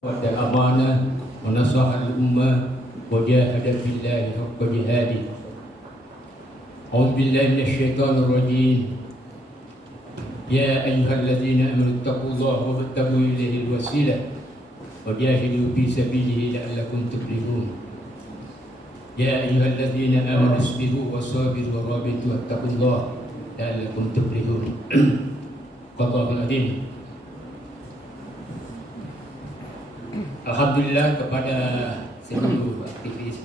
وأدى الأمانة ونصح الأمة وجاهد في الله حق جهاده. أعوذ بالله من الشيطان الرجيم. يا أيها الذين آمنوا اتقوا الله وابتغوا إليه الوسيلة وجاهدوا في سبيله لعلكم تفلحون. يا أيها الذين آمنوا اصبروا وصابروا ورابطوا واتقوا الله لعلكم تفلحون. الله العظيم. Alhamdulillah kepada seluruh aktivis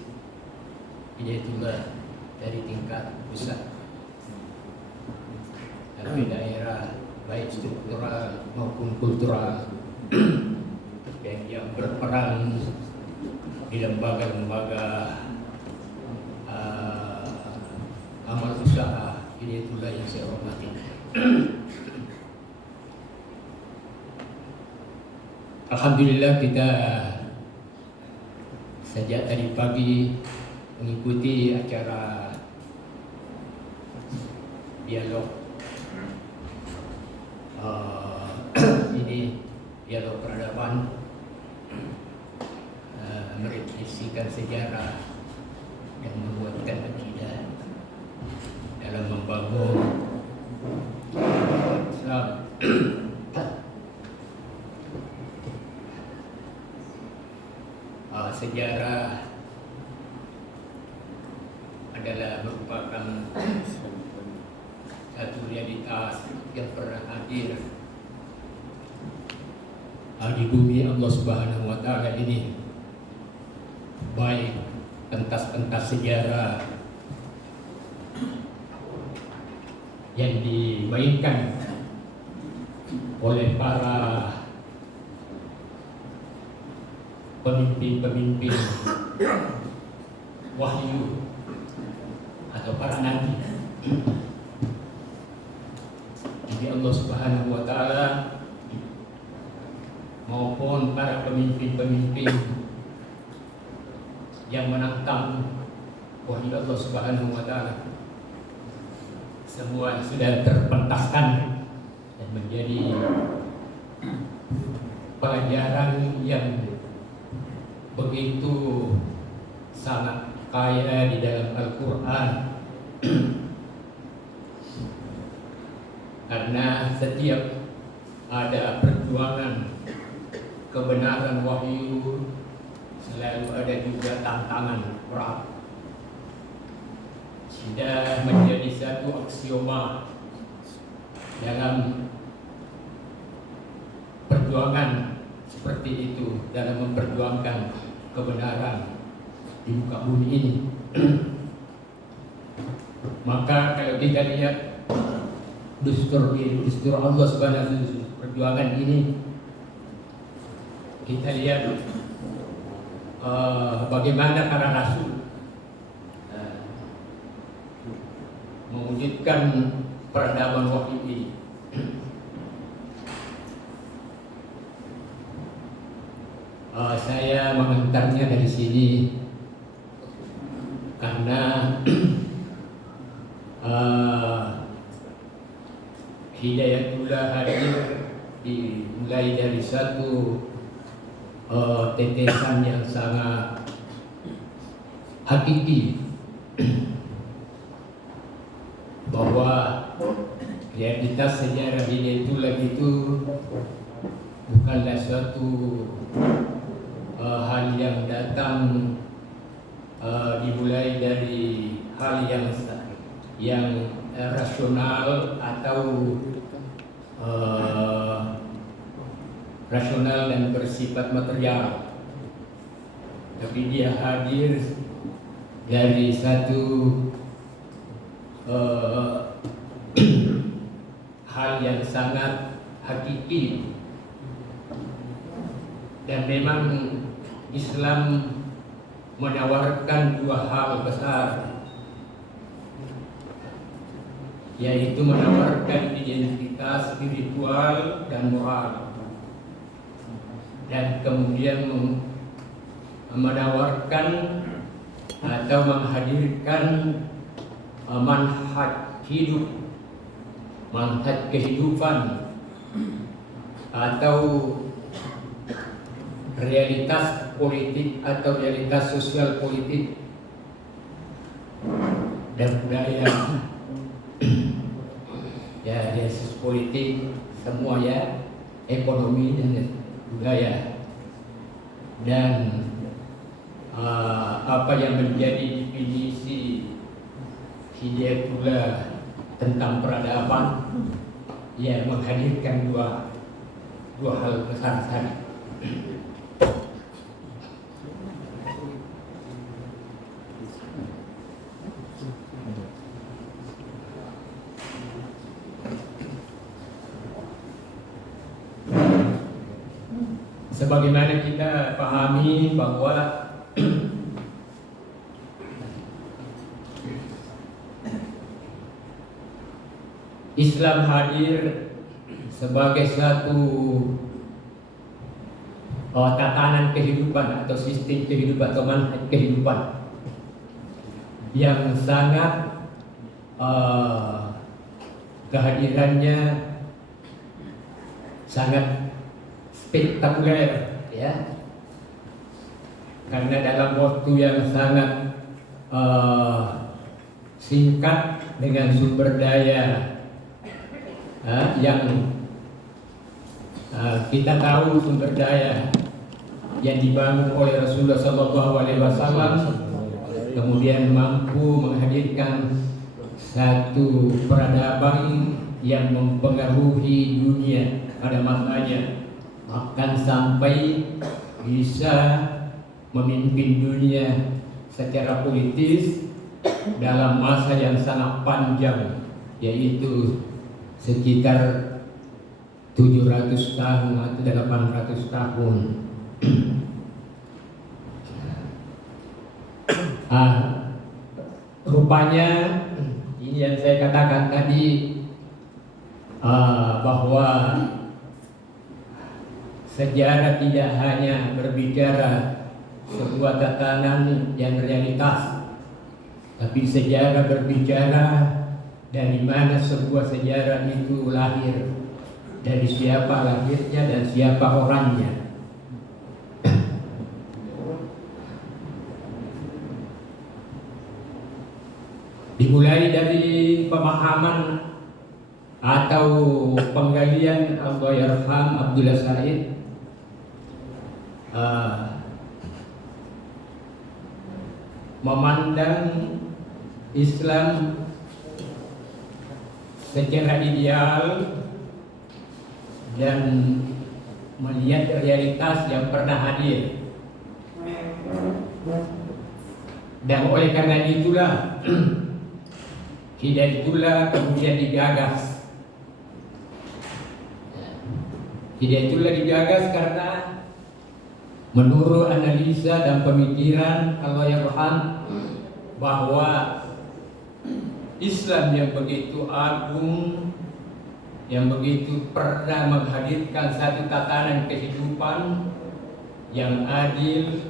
Hidayatullah dari tingkat pusat dari daerah baik struktural maupun kultural yang berperan di lembaga-lembaga amal usaha Hidayatullah yang saya hormati. Alhamdulillah kita sejak tadi pagi mengikuti acara dialog ini dialog peradaban, merefleksikan sejarah dan menguatkan akidah dalam membangun Islam. Sejarah adalah merupakan satu realitas yang pernah hadir di bumi Allah Subhanahu wa Ta'ala ini, baik pentas-pentas sejarah yang dimainkan oleh para pemimpin-pemimpin wahyu atau para nabi. Jadi Allah Subhanahu wa Ta'ala maupun para pemimpin-pemimpin yang menantang wahyu Allah Subhanahu wa Ta'ala semua sudah terpentaskan dan menjadi pelajaran yang begitu sangat kaya di dalam Al-Quran. Karena setiap ada perjuangan kebenaran wahyu selalu ada juga tantangan berat. Sudah menjadi satu aksioma dalam perjuangan seperti itu, dalam memperjuangkan kebenaran di muka bumi ini. Maka kalau kita lihat dustur Allah Subhanahu wa Ta'ala perjuangan ini, kita lihat bagaimana para rasul mewujudkan peradaban wahyu ini. Saya mengantarnya dari sini karena Hidayatullah hadir dimulai dari satu tetesan yang sangat hakiki bahwa realitas sejarah Hidayatullah itu bukanlah suatu hal yang datang dimulai dari hal yang rasional atau rasional dan bersifat material, tapi dia hadir dari satu hal yang sangat hakiki. Dan memang Islam menawarkan dua hal besar, yaitu menawarkan identitas spiritual dan moral, dan kemudian menawarkan atau menghadirkan manhaj hidup, manhaj kehidupan atau realitas politik atau realitas sosial politik dan budaya. Ya, realitas politik semua ya, ekonomi dan budaya. Dan apa yang menjadi definisi Hidayatullah tentang peradaban, ya menghadirkan dua hal besar tadi. Sebagaimana kita pahami bahwa Islam hadir sebagai satu tatanan kehidupan atau sistem kehidupan atau manhaj kehidupan yang sangat kehadirannya sangat spektakuler, ya, karena dalam waktu yang sangat singkat dengan sumber daya yang kita tahu sumber daya yang dibangun oleh Rasulullah SAW, kemudian mampu menghadirkan satu peradaban yang mempengaruhi dunia pada masanya, bahkan sampai bisa memimpin dunia secara politis dalam masa yang sangat panjang, yaitu sekitar 700 tahun atau 800 tahun. Rupanya ini yang saya katakan tadi, bahwa sejarah tidak hanya berbicara sebuah tatanan yang realitas, tapi sejarah berbicara dari mana sebuah sejarah itu lahir, dari siapa lahirnya dan siapa orangnya. Dimulai dari pemahaman atau penggalian Allahyarham Abdullah Said memandang Islam secara ideal dan melihat realitas yang pernah hadir. Dan oleh karena itulah Hidayatullah kemudian digagas. Hidayatullah digagas karena menurut analisa dan pemikiran Allahyarham bahwa Islam yang begitu agung, yang begitu pernah menghadirkan satu tatanan kehidupan yang adil,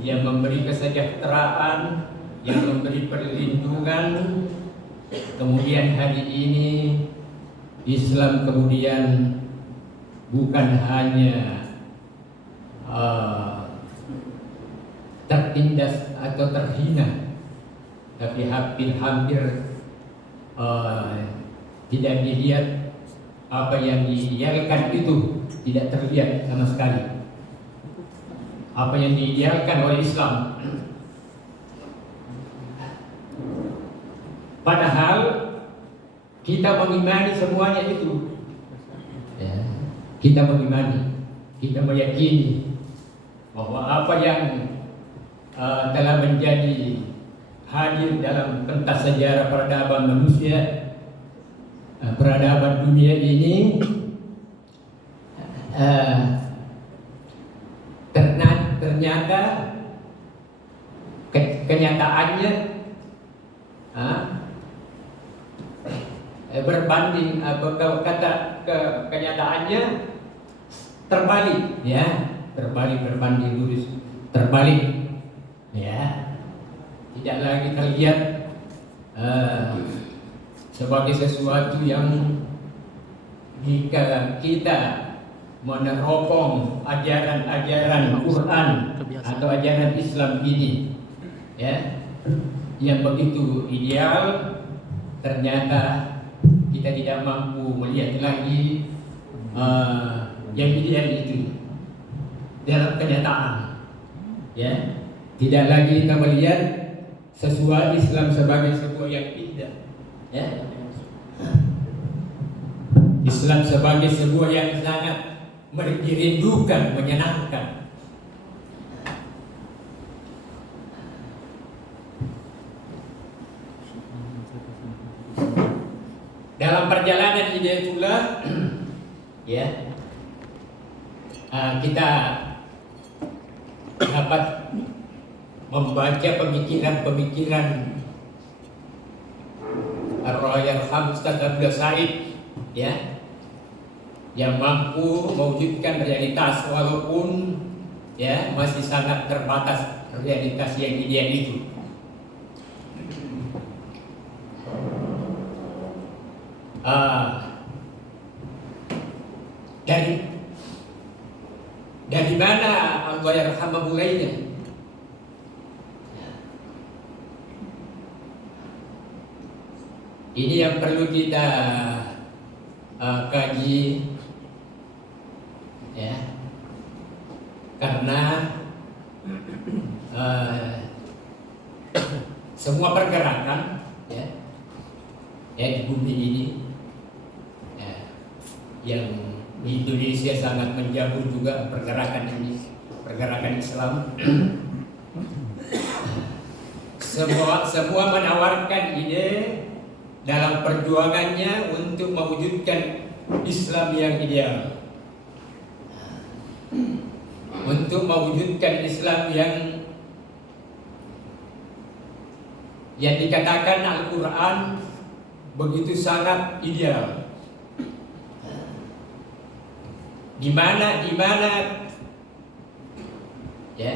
yang memberi kesejahteraan, yang memberi perlindungan. Kemudian hari ini Islam kemudian bukan hanya tertindas atau terhina, tapi hampir tidak dilihat, apa yang diidealkan itu tidak terlihat sama sekali. Apa yang diidealkan oleh Islam, padahal kita mengimani semuanya itu, ya, kita mengimani, kita meyakini bahwa apa yang telah menjadi hadir dalam pentas sejarah peradaban manusia, peradaban dunia ini, ternyata kenyataannya berbanding atau kenyataannya terbalik, ya, berbanding lurus, terbalik, ya, tidak lagi terlihat sebagai sesuatu yang jika kita meneropong ajaran-ajaran Quran atau ajaran Islam ini, ya, yang begitu ideal, ternyata kita tidak mampu melihat lagi yang ideal itu dalam kenyataan, ya. Tidak lagi kita melihat sesuatu Islam sebagai sebuah yang indah, ya. Islam sebagai sebuah yang sangat dirindukan, menyenangkan. Dalam perjalanan Hidayatullah, ya, kita dapat membaca pemikiran-pemikiran Ar-Rahman Ustaz Abdul Said, ya, yang mampu mewujudkan realitas walaupun, ya, masih sangat terbatas realitas yang ideal itu. Dari mana Allah yarhamah mulainya? Ini yang perlu kita kaji, ya, karena semua pergerakan, ya, di bumi ini, ya, yang di Indonesia sangat menjamur juga pergerakan ini, pergerakan Islam. Semua menawarkan ide dalam perjuangannya untuk mewujudkan Islam yang ideal, untuk mewujudkan Islam yang dikatakan Al-Quran begitu sangat ideal. Di mana ya,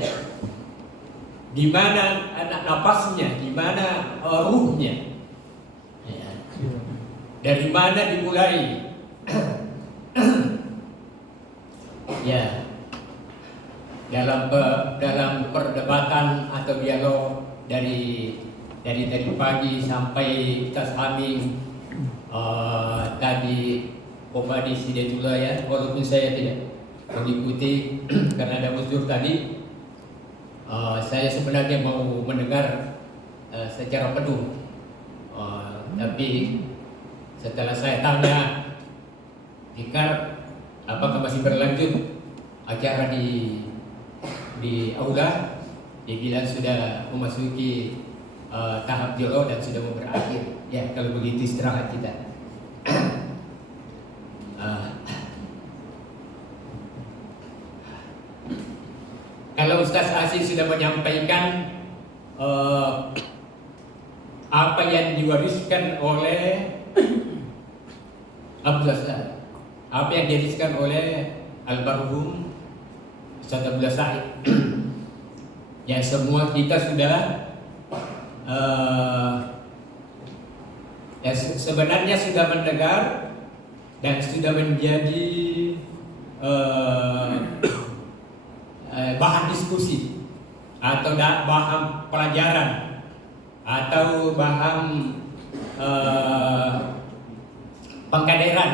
di mana anak napasnya, di mana ruhnya, ya. Dari mana dimulai? Ya, dalam perdebatan atau dialog dari pagi sampai tashaming tadi Komadi Hidayatullah, ya, walaupun saya tidak mengikuti karena ada uzur tadi, saya sebenarnya mau mendengar secara penuh, tapi setelah saya tanya Ikar apakah masih berlanjut acara di aula, dia bilang sudah memasuki tahap jolo dan sudah mau berakhir. Ya, kalau begitu istirahat kita. Kalau Ustaz Aziz sudah menyampaikan apa yang diwariskan oleh Abdul Said, apa yang diwariskan oleh almarhum Ustaz Abdul Said, ya, semua kita sudah ya, sebenarnya sudah mendengar dan sudah menjadi bahan diskusi atau bahan pelajaran atau bahan pengkaderan,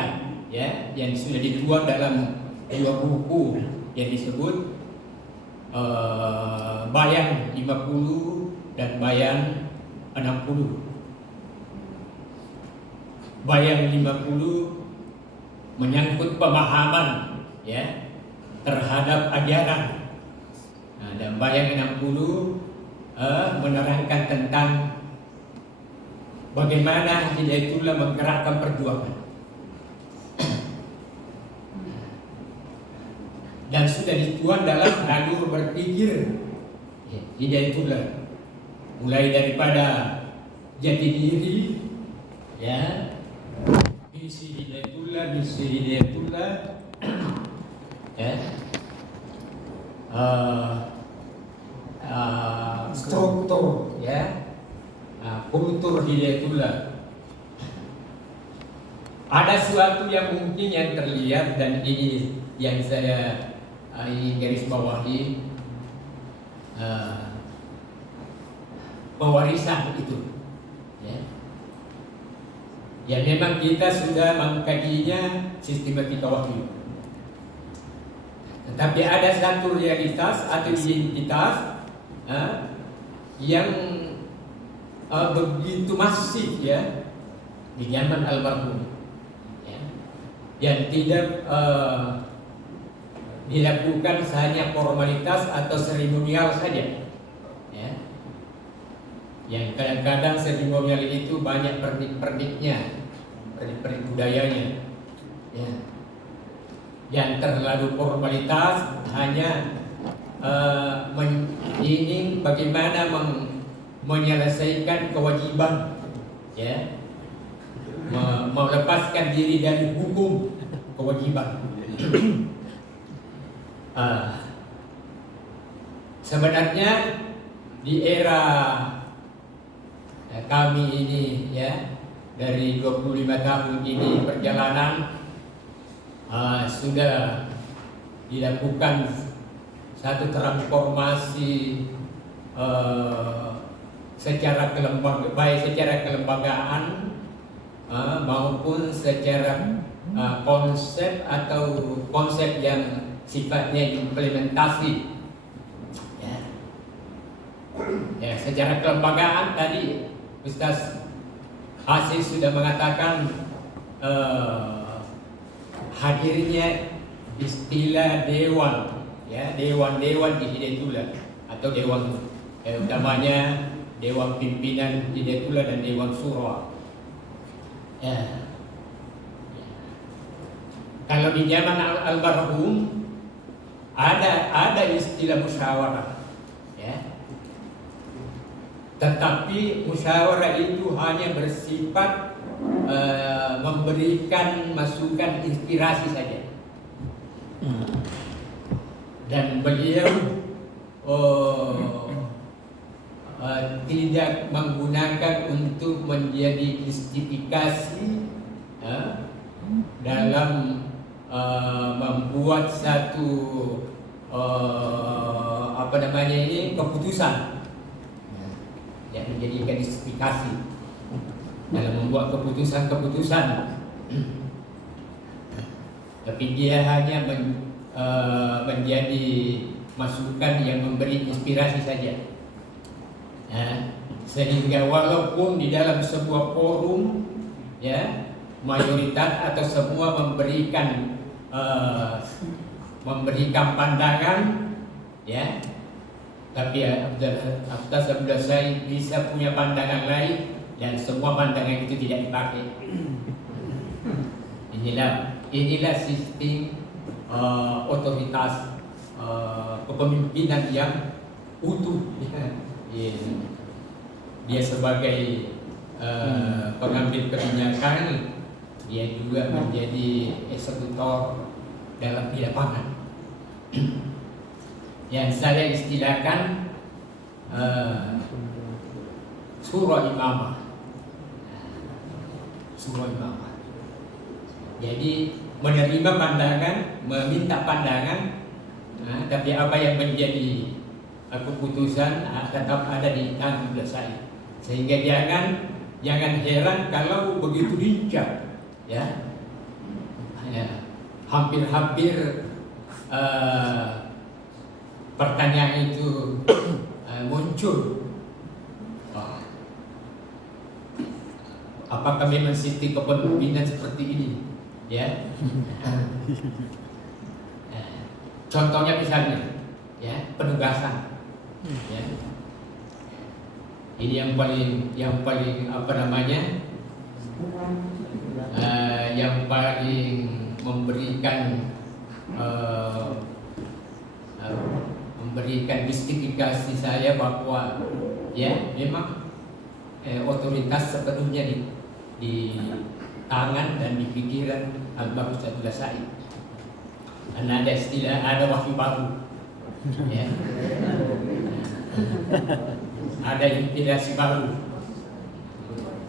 ya, yang sudah dituang dalam 2 buku yang disebut Bayan 50 dan Bayan 60. Bayan 50 menyangkut pemahaman, ya, terhadap ajaran. Nah, dan Bayan 60 menerangkan tentang bagaimana Hidayatullah menggerakkan perjuangan. Dan sudah dituang dalam alur berpikir Hidayatullah, mulai daripada jati diri, ya, misi Hidayatullah, ya, struktur, ya, kultur Hidayatullah. Ada suatu yang mungkin yang terlihat dan ini yang saya ingin garis bawahi, pewarisan itu, ya memang kita sudah mengkajinya sistematika wahyu, tetapi ada satu realitas atau identitas yang begitu masif ya di zaman almarhum, yang tidak dilakukan hanya formalitas atau seremonial saja, yang kadang-kadang seremonial itu banyak pernik-perniknya, pernik-pernik budayanya, yang terlalu formalitas hanya ingin bagaimana menyelesaikan kewajiban, melepaskan diri dari hukum kewajiban. Sebenarnya di era kami ini dari 25 tahun ini perjalanan, sudah dilakukan satu transformasi baik secara kelembagaan maupun secara konsep atau konsep yang sifatnya implementasi. Secara kelembagaan tadi Ustaz Hasis sudah mengatakan hadirnya istilah dewan, dewan-dewan di Hidayatullah atau dewan utamanya dewan pimpinan Hidayatullah dan dewan surah. Kalau di zaman almarhum ada istilah musyawarah, tetapi musyawarah itu hanya bersifat memberikan masukan inspirasi saja, dan beliau tidak menggunakan untuk menjadi justifikasi dalam membuat satu keputusan, yang menjadikan justifikasi dalam membuat keputusan, tapi dia hanya menjadi masukan yang memberi inspirasi saja, sehingga walaupun di dalam sebuah forum mayoritas atau semua memberikan pandangan, tapi Ustaz Abdul Said bisa punya pandangan lain dan semua pandangan itu tidak dipakai. Inilah sistem otoritas kepemimpinan yang utuh. Dia sebagai pengambil kebijakan, dia juga menjadi eksekutor dalam di lapangan. Yang saya istilahkan surah imamah. Jadi menerima pandangan, meminta pandangan, tapi apa yang menjadi keputusan tetap ada di tangan saya. Sehingga jangan heran kalau begitu lincah, hampir pertanyaan itu muncul. Apakah memang sistem kepemimpinan seperti ini? Contohnya misalnya, penugasan. Ini yang paling yang paling memberikan justifikasi saya bahwa memang otoritas sepenuhnya di tangan dan di pikiran almarhum Abdul Said. Karena ada istilah, ada wahyu baru, ada inspirasi baru.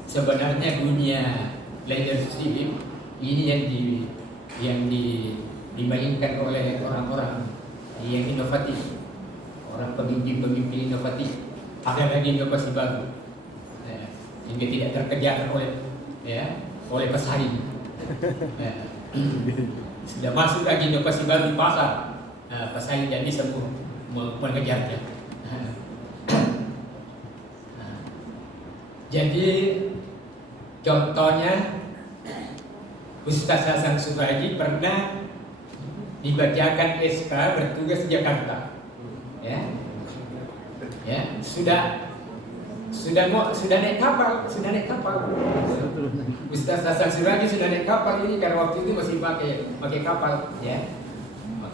Sebenarnya dunia leadership ini yang dimainkan oleh orang-orang yang inovatif, orang pemimpin-pemimpin inovatif. Ada lagi inovasi baru, hingga tidak terkejar oleh pesaing. Sudah masuk lagi inovasi baru di pasar, pesaing tidak bisa mengejarnya. Jadi contohnya Ustaz Hasan Suhaji pernah dibacakan SK bertugas di Jakarta, sudah naik kapal, Ustaz Hasan Suhaji sudah naik kapal ini karena waktu itu masih pakai kapal,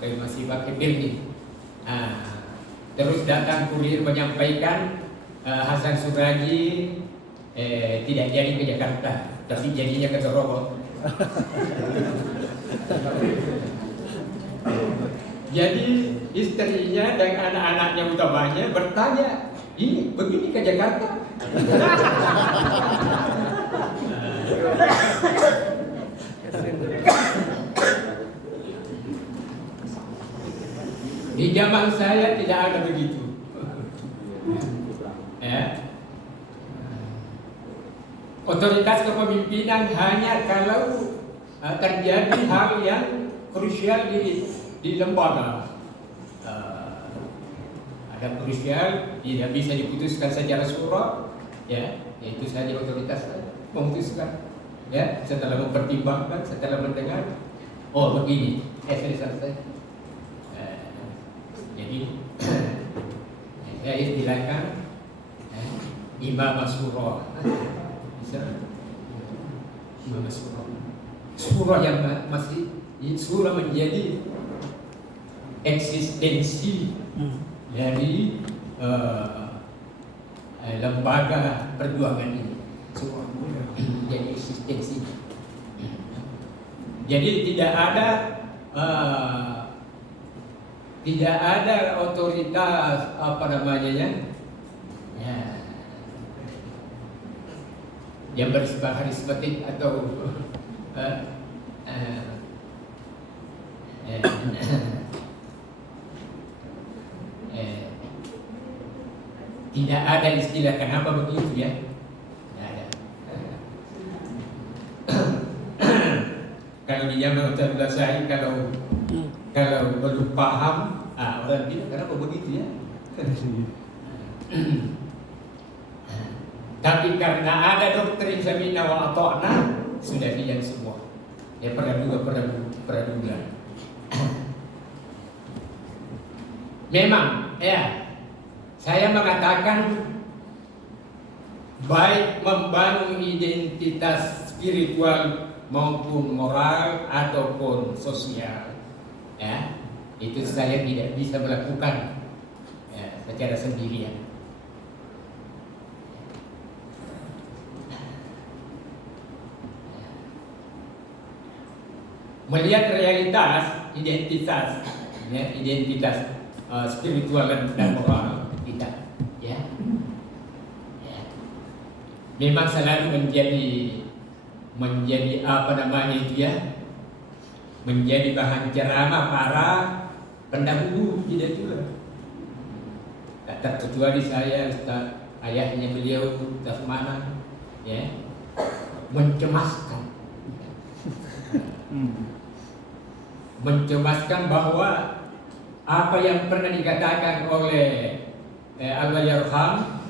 masih pakai building. Terus datang kurir menyampaikan Hasan Suhaji tidak jadi ke Jakarta, tapi jadinya ke Dorobot. Jadi istrinya dan anak-anaknya utamanya bertanya, ini begini ke Jakarta? Di zaman saya tidak ada begitu. Otoritas kepemimpinan hanya kalau terjadi hal yang krusial di lembaga. Ada krusial tidak bisa diputuskan secara syura, itu saja otoritas memutuskan. Setelah mempertimbangkan, setelah mendengar, oh begini, selesai. Jadi saya istilahkan imam syura. Surah yang masih surah menjadi eksistensi dari lembaga perjuangan ini. Surah menjadi eksistensi. Jadi tidak ada otoritas yang bersifat karismatik atau tidak ada istilah kenapa begitu ya. Tidak ada. Kalau di zaman Ustaz Syahid kalau belum paham, orang bilang kenapa begitu ya. Tapi karena ada doktrin Sami'na wa Ata'na, sudah diam semua. Peraduga. Memang, saya mengatakan baik membangun identitas spiritual maupun moral ataupun sosial, itu saya tidak bisa melakukan secara sendirian. Melihat realitas, identitas spiritual dan moral kita, memang selalu menjadi menjadi bahan ceramah para pendahulu tidak juga. Tak terkecuali saya, Ustaz, ayahnya beliau, Ustaz Mana, mencemaskan bahwa apa yang pernah dikatakan oleh Allahyarham,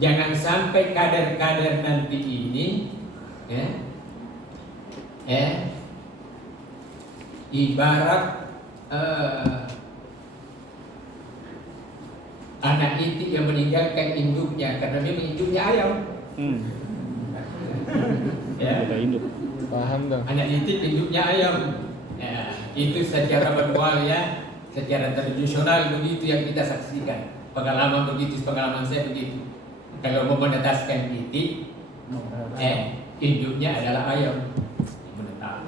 jangan sampai kader-kader nanti ini ibarat anak itik yang meninggalkan induknya karena dia induknya ayam. Induk. Paham dong. Anak itik induknya ayam. Itu secara manual secara tradisional begitu yang kita saksikan. Pengalaman saya begitu. Kalau mau menetaskan itik, induknya adalah ayam menetap.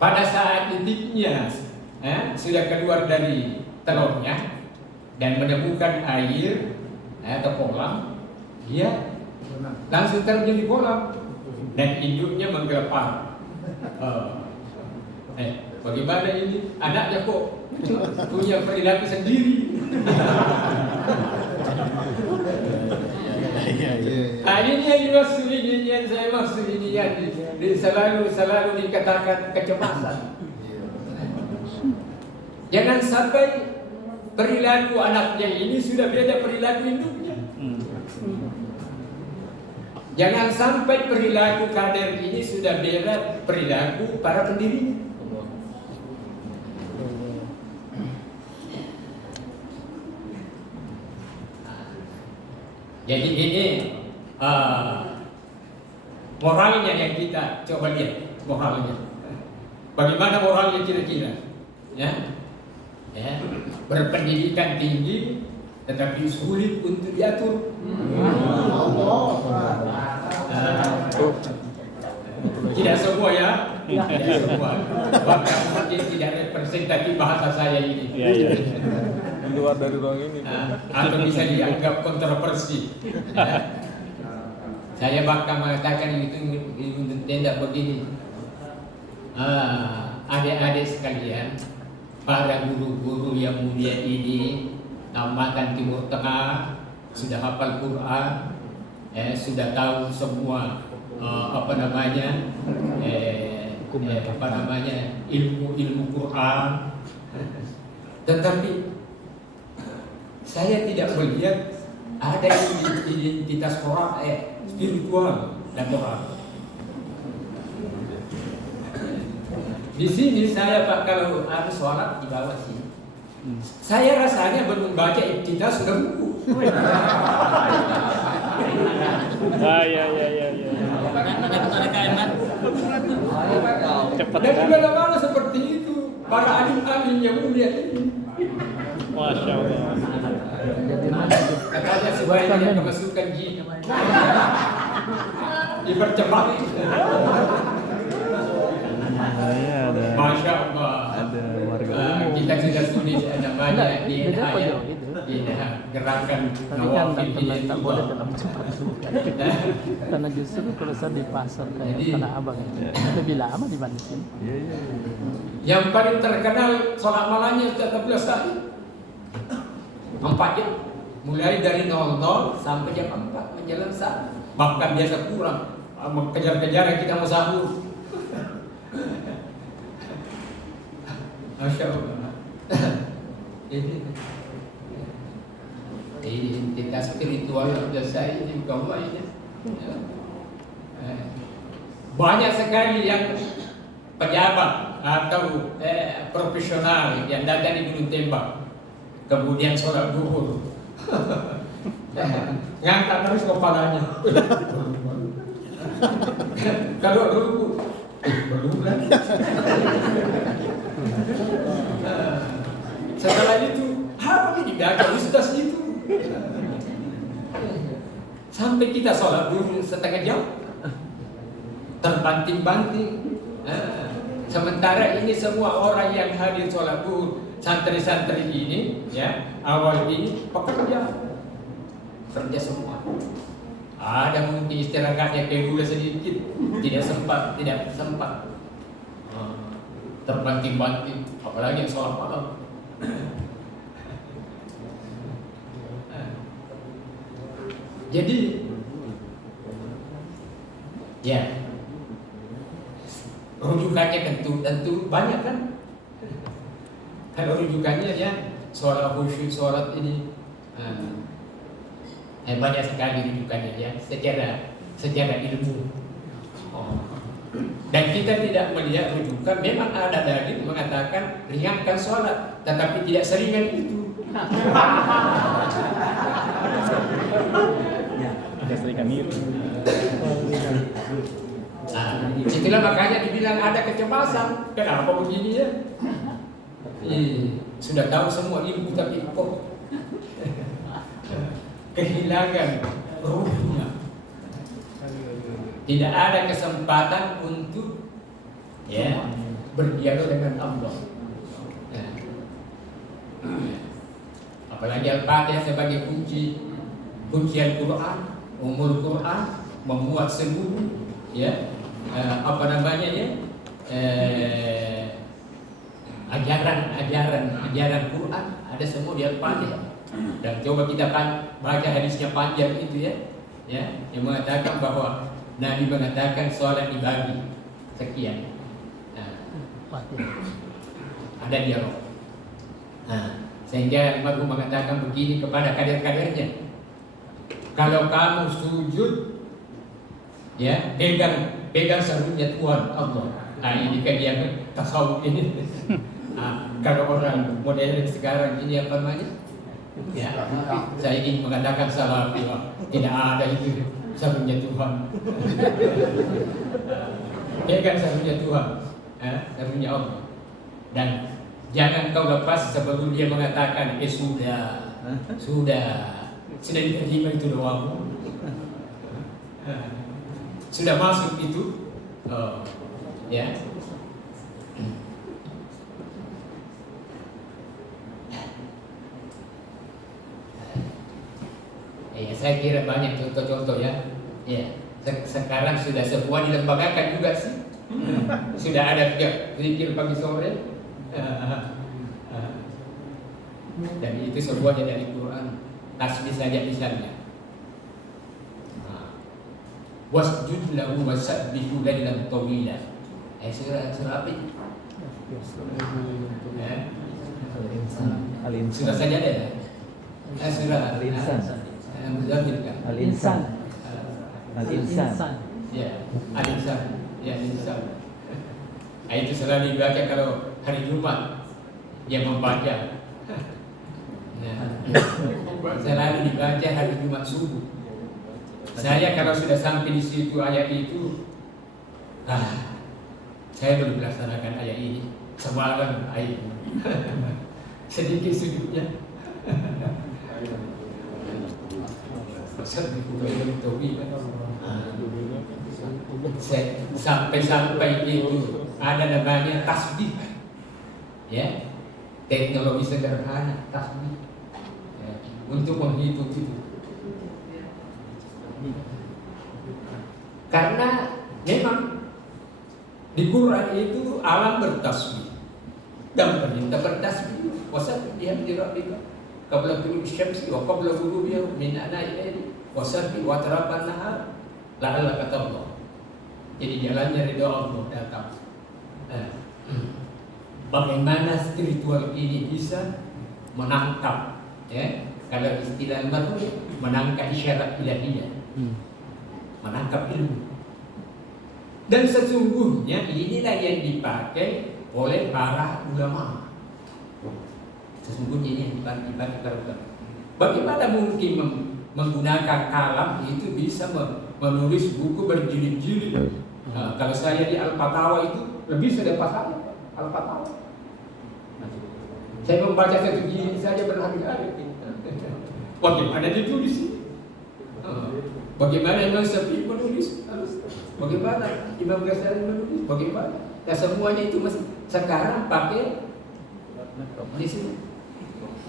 Pada saat itiknya sudah keluar dari telurnya dan menemukan air atau kolam, dia langsung terjun di kolam dan induknya menggelepar Bagaimana ini? Anaknya kok punya perilaku sendiri. Ini yang dimaksud, ini yang saya maksud, ini yang selalu dikatakan kecemasan. Jangan sampai perilaku anaknya ini sudah beda perilaku induknya. Jangan sampai perilaku kader ini sudah beda perilaku para pendirinya. Jadi ini moralnya yang kita coba lihat, moralnya. Bagaimana moralnya kira-kira? Ya, berpendidikan tinggi tetapi sulit untuk diatur. Tidak semua ya, tidak semua. Bahkan mungkin tidak representatif bahasa saya ini. Keluar dari ruang ini. Atau bisa dianggap kontroversi. Saya bahkan mengatakan itu tidak begini. Adik-adik sekalian, para guru-guru yang mulia ini tamatan Timur Tengah, sudah hafal Quran, sudah tahu semua ilmu Quran, tetapi saya tidak melihat ada identitas moral spiritual dan moral. Di sini saya Pak kalau ada sholat di bawah sini, saya rasanya belum baca identitas sudah buku. Cepat Dan di mana-mana seperti itu para alim-alim yang mulia ini. Masya Allah. Katanya sebaiknya kemasukan jin dipercepat. Masya Allah. Ada warga umum. Kita sudah studi namanya di gerakan nawafil ini. Tak boleh dalam cepat karena justru kalau saya di pasar kayak Tanah Abang lebih lama dibanding sini. Yang paling terkenal sholat malamnya 13 kali, 4 jam, mulai dari 00 sampai jam 4 menjelang sahur. Bahkan biasa kurang, kejar-kejaran kita mau sahur. Masya Allah. Ini identitas spiritual saya ini bukan main. Banyak sekali yang pejabat atau profesional yang dagang di Gunung Tembak, kemudian sholat zuhur, ngangkat terus kepalanya. Kalau dulu belum lagi. Setelah itu, apa ini dibaca ustaz itu? Sampai kita sholat dulu setengah jam, terbanting-banting. Sementara ini semua orang yang hadir sholat duhur, santri-santri ini, ya awal ini pekerja, kerja semua. Ada mungkin istirahatnya kayak dulu sedikit, tidak sempat. Terbanting-banting, apalagi yang sholat malam. Jadi, ya, rujukannya tentu banyak kan? Kalau rujukannya ya sholat khusyuk, sholat ini banyak sekali rujukannya ya secara ilmu. Dan kita tidak melihat rujukan. Memang ada dalil mengatakan ringankan sholat, tetapi tidak seringan itu. Itulah makanya dibilang ada kecemasan. Kenapa begini ya? Sudah tahu semua ilmu tapi kok kehilangan ruhnya. Tidak ada kesempatan untuk berdialog dengan Allah. Apalagi Al-Fatihah sebagai kunci Al-Quran, umul Quran, memuat seluruh ajaran Quran ada semua di Al-Fatihah. Dan coba kita baca hadisnya panjang itu ya, yang mengatakan bahwa Nabi mengatakan sholat dibagi sekian. Nah, ada dialog. Nah, sehingga Imam mengatakan begini kepada kader-kadernya, kalau kamu sujud, ya pegang sarungnya Tuhan Allah. Nah, ini kan dia tasawuf ini. Nah, kalau orang modern sekarang ini apa namanya? Ya, saya ingin mengatakan salah, tidak ada itu sarungnya Tuhan. Pegang sarungnya Tuhan, sarungnya Allah. Dan jangan kau lepas sebelum dia mengatakan, sudah diterima itu doamu, sudah masuk itu, ya. Ya, saya kira banyak contoh-contoh ya. Ya, sekarang sudah semua dilembagakan juga sih. Sudah ada zikir pagi sore. Dan itu semuanya dari Quran. Tasbih saja misalnya. Wasjud lahu wasabbihu lailan tawila. Surah apa itu? Al-Insan. Surah saja ada. Surah Al-Insan. Al-Insan. Al-Insan. Ya, Al-Insan. Ya, Al-Insan. Nah, itu selalu dibaca kalau hari Jumat yang membaca. Nah, selalu dibaca hari Jumat subuh. Saya kalau sudah sampai di situ ayat itu, saya belum melaksanakan ayat ini. Semalam ayat sedikit sudutnya. Sampai itu ada namanya tasbih, ya, teknologi sederhana tasbih, ya, untuk menghitung itu. Karena memang di Quran itu alam bertasbih dan perintah bertasbih. Wasabbih bihamdi rabbika qabla tulu'i syamsi wa qabla ghurubiha min ana'i al-laili wasabbih wa atrafan nahar la'allaka tardah. Jadi jalannya ridha Allah datang. Bagaimana spiritual ini bisa menangkap, ya, kalau istilah baru menangkap isyarat ilahiyah, menangkap ilmu. Dan sesungguhnya inilah yang dipakai oleh para ulama. Sesungguhnya ini yang dipakai para ulama. Bagaimana mungkin menggunakan kalam itu bisa menulis buku berjilid-jilid? Kalau saya di Al-Fatawa itu lebih sudah paham Al-Fatawa. Saya membaca satu jilid saja berhari-hari. Bagaimana ditulis ini? Bagaimana Imam Syafi'i menulis? Bagaimana Imam Ghazali menulis? Bagaimana? Ya semuanya itu masih sekarang pakai di sini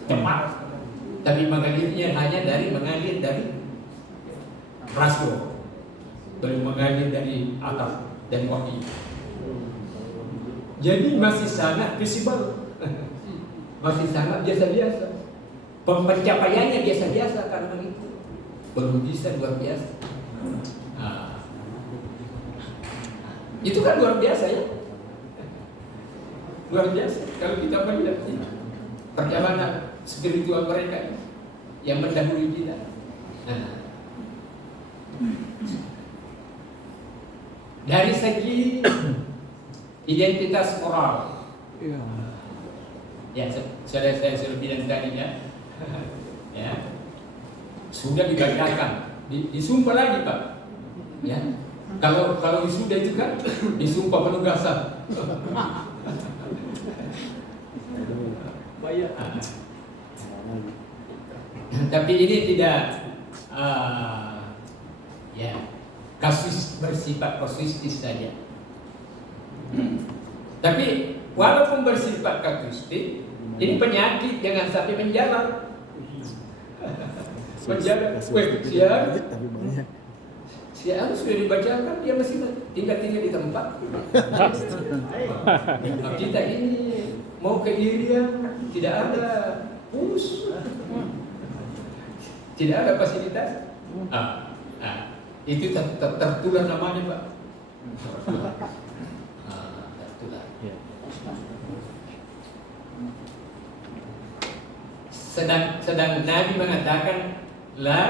cepat. Tapi mengalirnya hanya mengalir dari rasio, belum mengalir dari atas dan wahyu. Jadi masih sangat visible, masih sangat biasa-biasa. Pencapaiannya biasa-biasa karena itu belum bisa luar biasa. Itu kan luar biasa ya, luar biasa kalau kita melihat ini perjalanan spiritual mereka yang mendahului kita. Dari segi identitas moral, ya saya sudah bilang tadi ya, ya sudah dibacakan, disumpah lagi Pak, ya. Kalau wisuda itu kan disumpah penugasan. Tapi ini tidak ya kasus bersifat kasuistis saja. Tapi walaupun bersifat kasuistis, ini penyakit jangan sampai menjalar. Menjalar, siapa sudah dibacakan, dia masih tinggal di tempat. Kita ini mau ke Irian tidak ada bus, tidak ada fasilitas. Itu tertular namanya Pak. Tertular. Sedang Nabi mengatakan la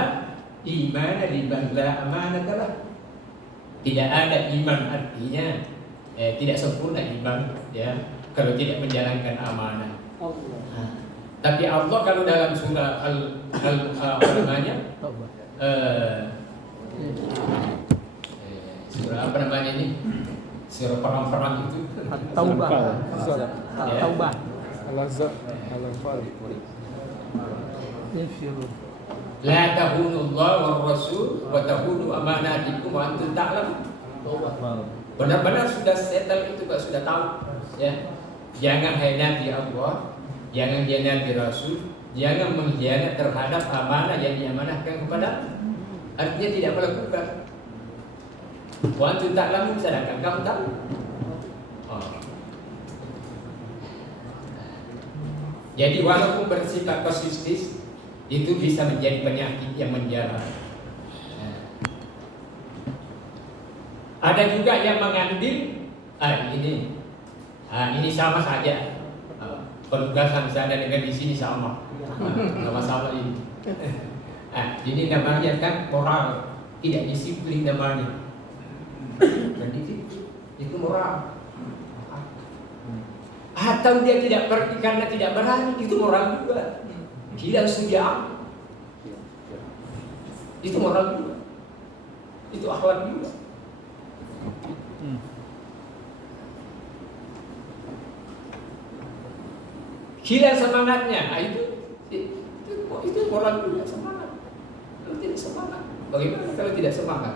iman liman la amanatalah. Tidak ada iman, artinya tidak sempurna iman ya kalau tidak menjalankan amanah. Tapi Allah kalau dalam surah apa namanya? Surah apa namanya ini? Surah perang-perang itu. Taubah. Taubah. La tahunu Allah wa Rasul wa tahunu amanatikum wa antum ta'lamun. Benar-benar sudah settle itu Pak, sudah tahu ya. Jangan hianati Allah, jangan hianati Rasul, jangan mengkhianat terhadap amanah yang diamanahkan kepada. Artinya tidak melakukan. Wa antum ta'lamun, sedangkan kamu tahu. Jadi walaupun bersifat kosistis itu bisa menjadi penyakit yang menjara. Ada juga yang mengambil ini sama saja. Penugasan saya dengan di sini sama ini. Ini namanya kan moral, tidak disiplin namanya. Jadi itu moral. Atau dia tidak pergi karena tidak berani, itu moral juga. Tidak sedia, itu moral juga, itu akhlak juga. Hilang semangatnya, itu moral juga, semangat. Kalau tidak semangat, bagaimana kalau tidak semangat?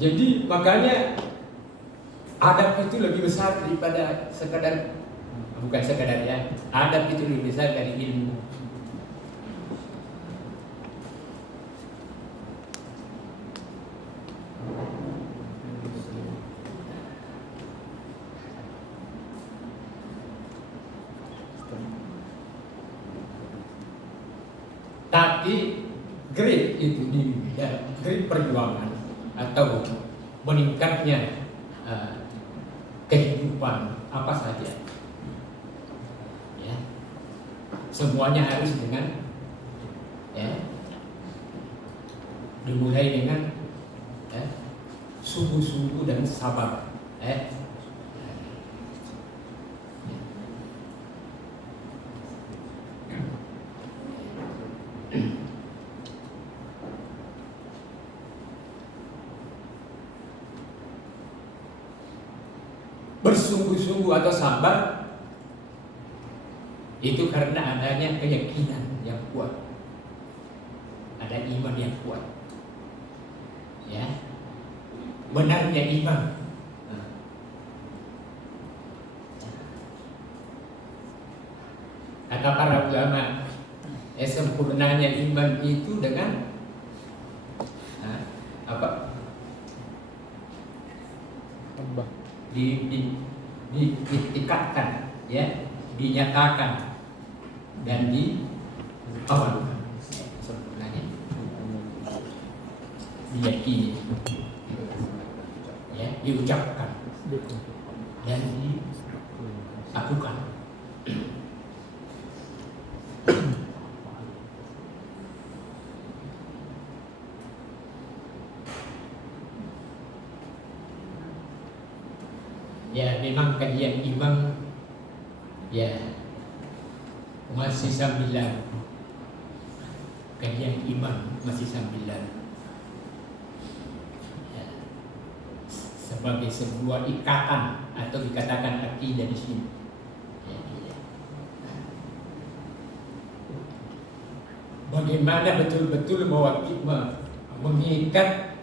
Jadi makanya adab itu lebih besar daripada sekadar, bukan sekadar ya, adab itu lebih besar dari ilmu. Tapi grade itu di grade perjuangan atau meningkatnya kehidupan apa saja, ya, semuanya harus dengan dimulai dengan sungguh-sungguh dan sabar. Bersungguh-sungguh atau sabar itu karena adanya keyakinan yang kuat, ada iman yang kuat, ya, benarnya iman. Kata para ulama, sempurnanya iman itu dengan apa? Diikatkan, ya, dinyatakan dan diawalkan. Sempurnanya diyakini, ya, diucapkan dan dilakukan. Ya, memang kajian imam ya masih sambilan, kajian imam masih sambilan, ya, sebagai sebuah ikatan atau dikatakan akidah di sini. Bagaimana betul-betul mengikat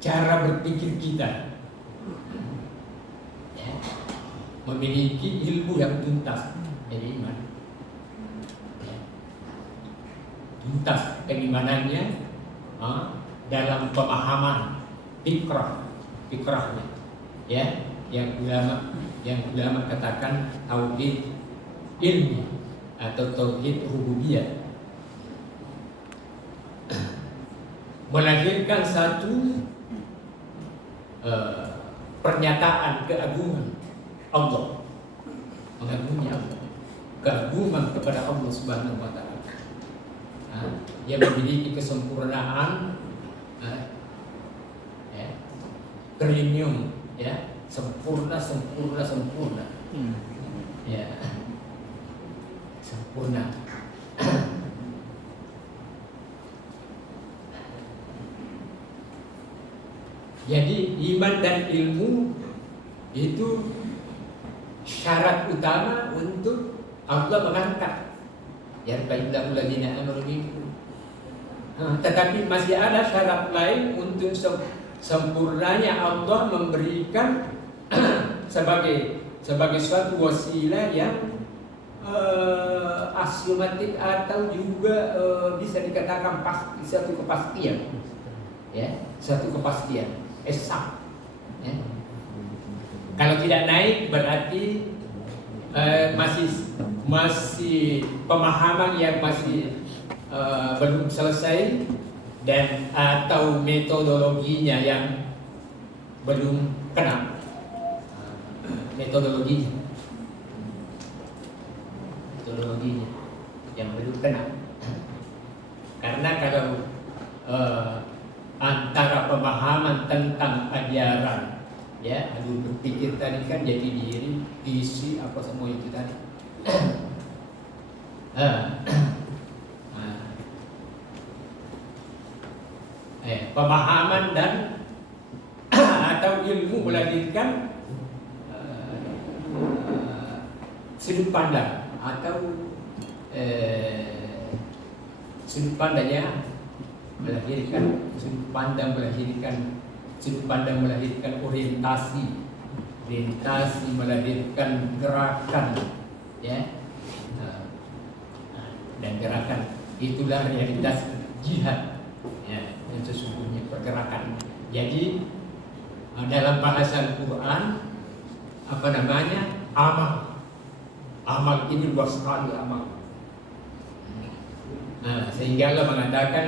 cara berpikir kita, memiliki ilmu yang tuntas, jadi iman, ya, tuntas keimanannya dalam pemahaman fikrahnya, ya, yang ulama katakan tauhid ilmi atau tauhid rububiyah, melahirkan satu pernyataan keagungan Allah, mengagumi Allah, keagungan kepada Allah Subhanahu wa Ta'ala. Dia memiliki kesempurnaan, premium, sempurna, ya, sempurna. Jadi iman dan ilmu itu syarat utama untuk Allah mengangkat. Ya, baiklah alladzina amanu minkum. Tetapi masih ada syarat lain untuk sempurnanya Allah memberikan sebagai suatu wasilah yang aksiomatik atau juga bisa dikatakan pasti, satu kepastian, ya, satu kepastian eksak. Ya. Kalau tidak naik berarti masih pemahaman yang masih belum selesai dan atau metodologinya yang belum kena. Metodologinya yang belum kena. Karena kalau antara pemahaman tentang ajaran, ya, alur berpikir tadi kan jadi diri, isi apa semua itu tadi. Pemahaman dan atau ilmu melahirkan sudut pandang atau sudut pandangnya melahirkan sudut pandang, melahirkan orientasi melahirkan gerakan, ya, dan gerakan itulah realitas jihad, ya, yang sesungguhnya pergerakan. Jadi dalam bahasa Al-Quran amal ini luas sekali amal. Sehingga Allah mengatakan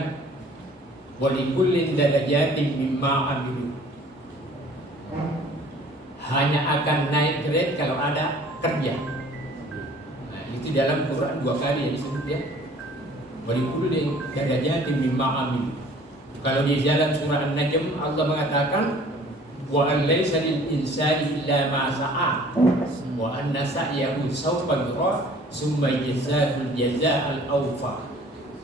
walikullin darajatin mimma amilu, hanya akan naik grade kalau ada kerja. Itu dalam Quran 2 kali yang disebut, ya, walikullin darajatin mimma amilu. Kalau di dalam surah An-Najm Allah mengatakan wa an laisa lil insani illa ma sa'a wa anna sa'yahu sawfa yura summa yajza'ul jazaa'al awfa.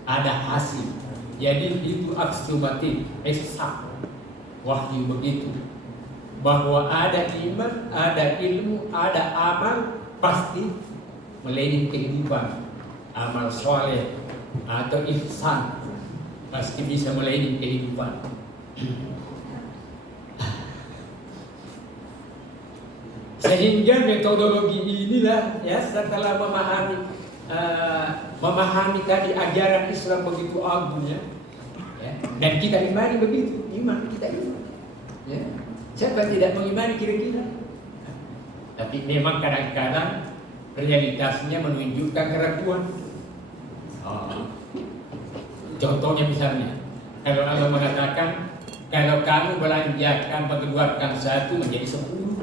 Ada hasil. Jadi itu aksiomatik, eksak, wahyu begitu, bahwa ada iman, ada ilmu, ada amal, pasti melalui kehidupan. Amal soleh atau ihsan pasti bisa melalui kehidupan. Sehingga metodologi inilah, ya, setelah memahami tadi ajaran Islam begitu agungnya, ya, dan kita imani begitu, kita iman, ya. Siapa tidak mengimani kira-kira? Tapi memang kadang-kadang realitasnya menunjukkan keraguan. Contohnya misalnya, kalau Allah mengatakan kalau kamu belanjakan mengeluarkan 1 menjadi 10,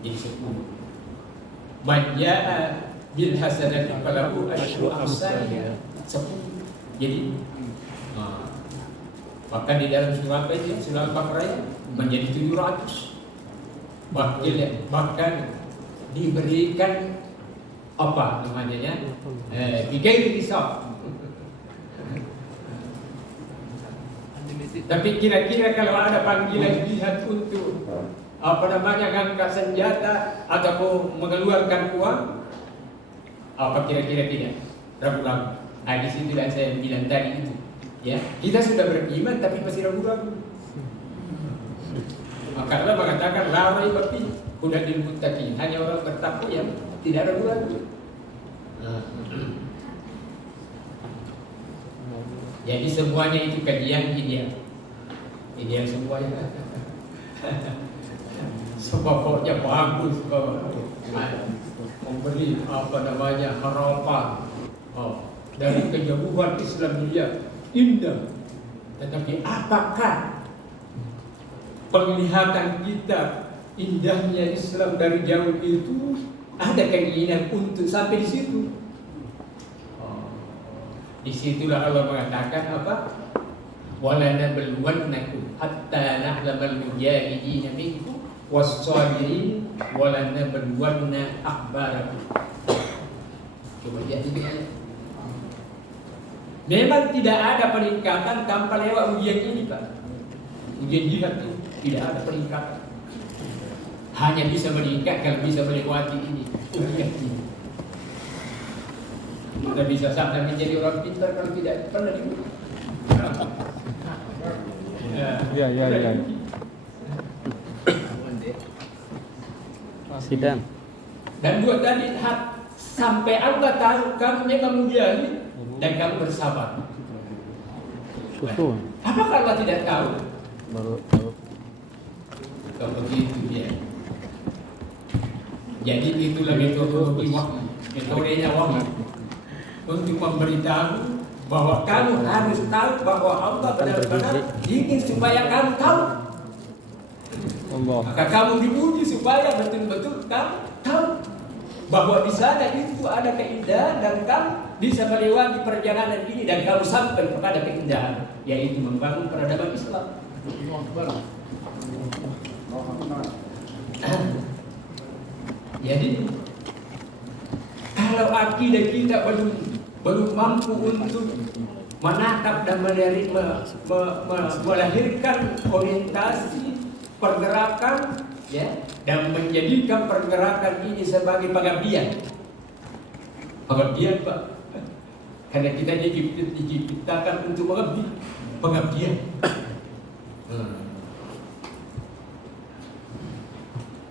jadi 10. Manja'a bil hasanati falahu asyru amsalha, 10. Jadi bahkan di dalam surah apa itu, surah Al-Baqarah menjadi 700. Bahkan diberikan apa namanya, bigairi hisab. Tapi kira-kira kalau ada panggilan jihad untuk ngangkat senjata atau mengeluarkan uang, apa kira-kira tidak? Ragu-ragu. Di situ dan saya bilang tadi itu, ya, kita sudah beriman tapi masih ragu-ragu. Maka Allah mengatakan la raiba fi hudal muttaqin, hanya orang bertakwa yang tidak ragu-ragu. Jadi semuanya itu kajian ideal semuanya. Pokoknya bagus kok. Memberi harapan dari kejauhan Islamiyah indah. Tetapi apakah penglihatan kita indahnya Islam dari jauh itu ada keinginan untuk sampai di situ? Disitulah Allah mengatakan apa? Wala nabluwannakum hatta na'lamal mujahidin minkum was-sabirin wala nabluwanna akhbarakum. Coba lihat ini ayat. Memang tidak ada peningkatan tanpa lewat ujian ini, Pak. Ujian jihad itu tidak ada peningkatan. Hanya bisa meningkat kalau bisa melewati ini ujian ini. Kita bisa sampai menjadi orang pintar kalau tidak pernah diuji. Ya. Sidang. Dan buat tadi sampai Allah tahu kamu memang mujahid dan kamu bersabar. Susu. Apakah Allah tidak tahu? Baru. Kalau begitu dia. Jadi itulah metode wahyu, metodenya wahyu untuk memberitahu bahwa kamu harus tahu bahwa Allah benar-benar ingin supaya kamu tahu. Maka kamu diuji supaya betul-betul kamu tahu bahwa di sana itu ada keindahan dan kamu bisa melewati perjalanan ini dan kamu sampai kepada keindahan, yaitu membangun peradaban Islam. Jadi kalau akidah kita belum mampu untuk menatap dan melahirkan orientasi pergerakan, ya, dan menjadikan pergerakan ini sebagai pengabdian, Pak. Karena kita diciptakan untuk pengabdian.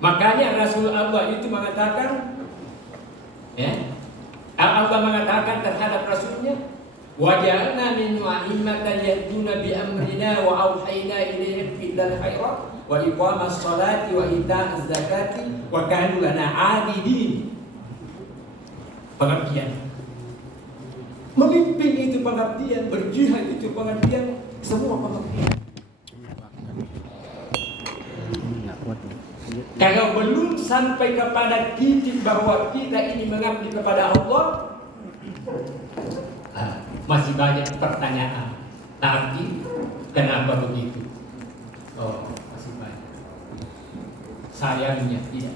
Makanya Rasul Allah itu mengatakan, ya, Allah mengatakan terhadap Rasulnya, waja'alna min a'immatan yahduna bi amrina wa auhayna ilaihim fil khairat wa iqamas salati wa ita'az zakati wa kanu lana 'abidin. Pengabdian. Memimpin itu pengabdian, berjihad itu pengabdian, semua pengabdian. Kalau belum sampai kepada titik bahwa kita ini mengabdi kepada Allah, masih banyak pertanyaan. Tapi kenapa begitu? Masih banyak. Sayangnya tidak.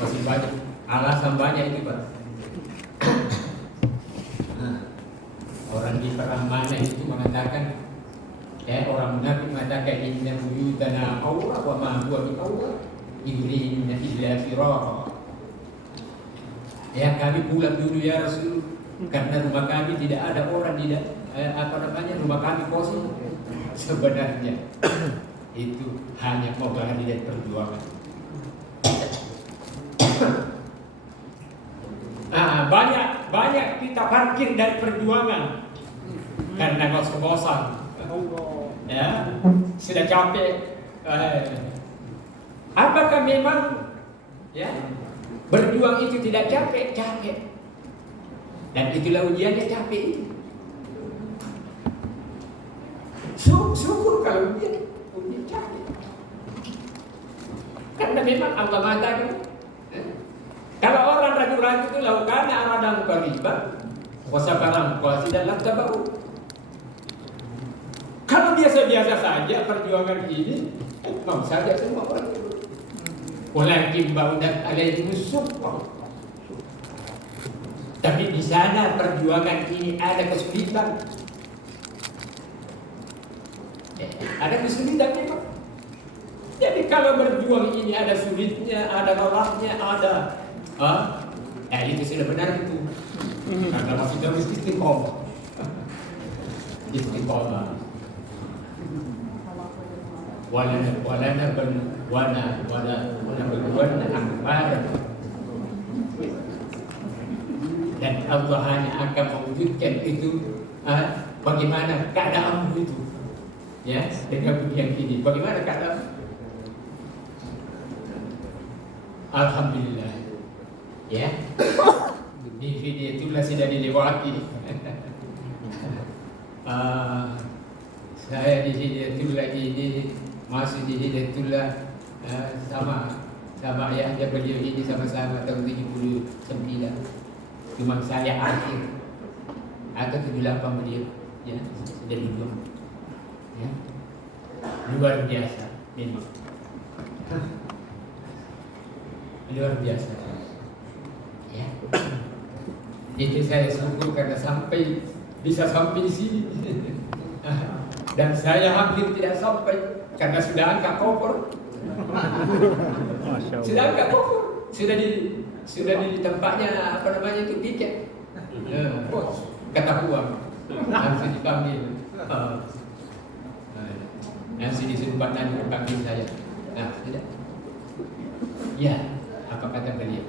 Masih banyak. Alasan banyak itu, Pak. Orang di perang mana itu mengatakan, orang munafik mengatakan inna buyutana awra wa ma huwa bi awra yuriduna illa firara. Ya, kami pulang dulu ya Rasul, karena rumah kami tidak ada orang, rumah kami kosong. Sebenarnya itu hanya mau lari dari perjuangan. Banyak kita parkir dari perjuangan karena ngos-ngosan. Ya, sudah capek. Apakah memang, ya, berjuang itu tidak capek? Capek. Dan itulah ujiannya, capek itu. Syukur kalau ujian capek. Karena memang Allah mengatakan, kalau orang ragu-ragu itu lakukan aradan qariban wa sabaran qasidan la tabaru. Kalau biasa-biasa saja perjuangan ini, mau saja semua orang. Walakin baudat alaihi musuh. Tapi di sana perjuangan ini ada kesulitan. Ada kesulitan memang. Jadi kalau berjuang ini ada sulitnya, ada lelahnya, ada itu sudah benar itu. Karena masih terus istiqomah. Wala nabluwanna akhbarakum. Dan Allah hanya akan mewujudkan itu bagaimana keadaanmu itu, ya, dengan yang ini. Bagaimana keadaan? Alhamdulillah. Ya. DVD itulah sudah dilewati. Saya di Hidayatul ini masuk di Hidayatul sama ayahnya beliau ini sama-sama tahun 79. Cuma saya akhir atau 78 beliau ya sudah dulu ya. Luar biasa memang. Luar biasa ya. Itu saya syukur karena bisa sampai di sini. Dan saya hampir tidak sampai karena sudah angkat koper. Sudah angkat koper, sudah di tempatnya apa namanya itu tiket. Kata uang langsung dipanggil. Langsung disuruh nanti panggil saya. Nah, sudah. Ya, apa kata beliau?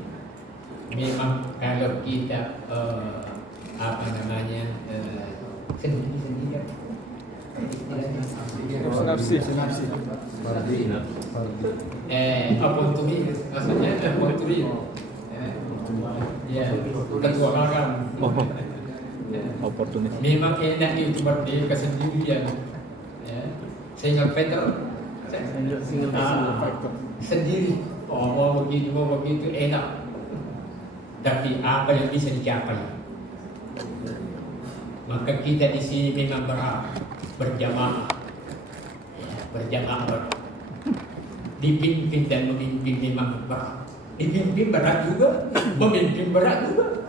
Memang kalau kita apa namanya sendiri Sinapsi. oportunis maksudnya oportunis ya ketua haram Oportunis. memang enak itu merdeka kesendirian ya single fighter sendiri mau begitu enak tapi apa yang bisa dicapai maka kita di sini memang berjamaah ya, berjamaah dipimpin dan memimpin memang berat dipimpin berat juga memimpin berat juga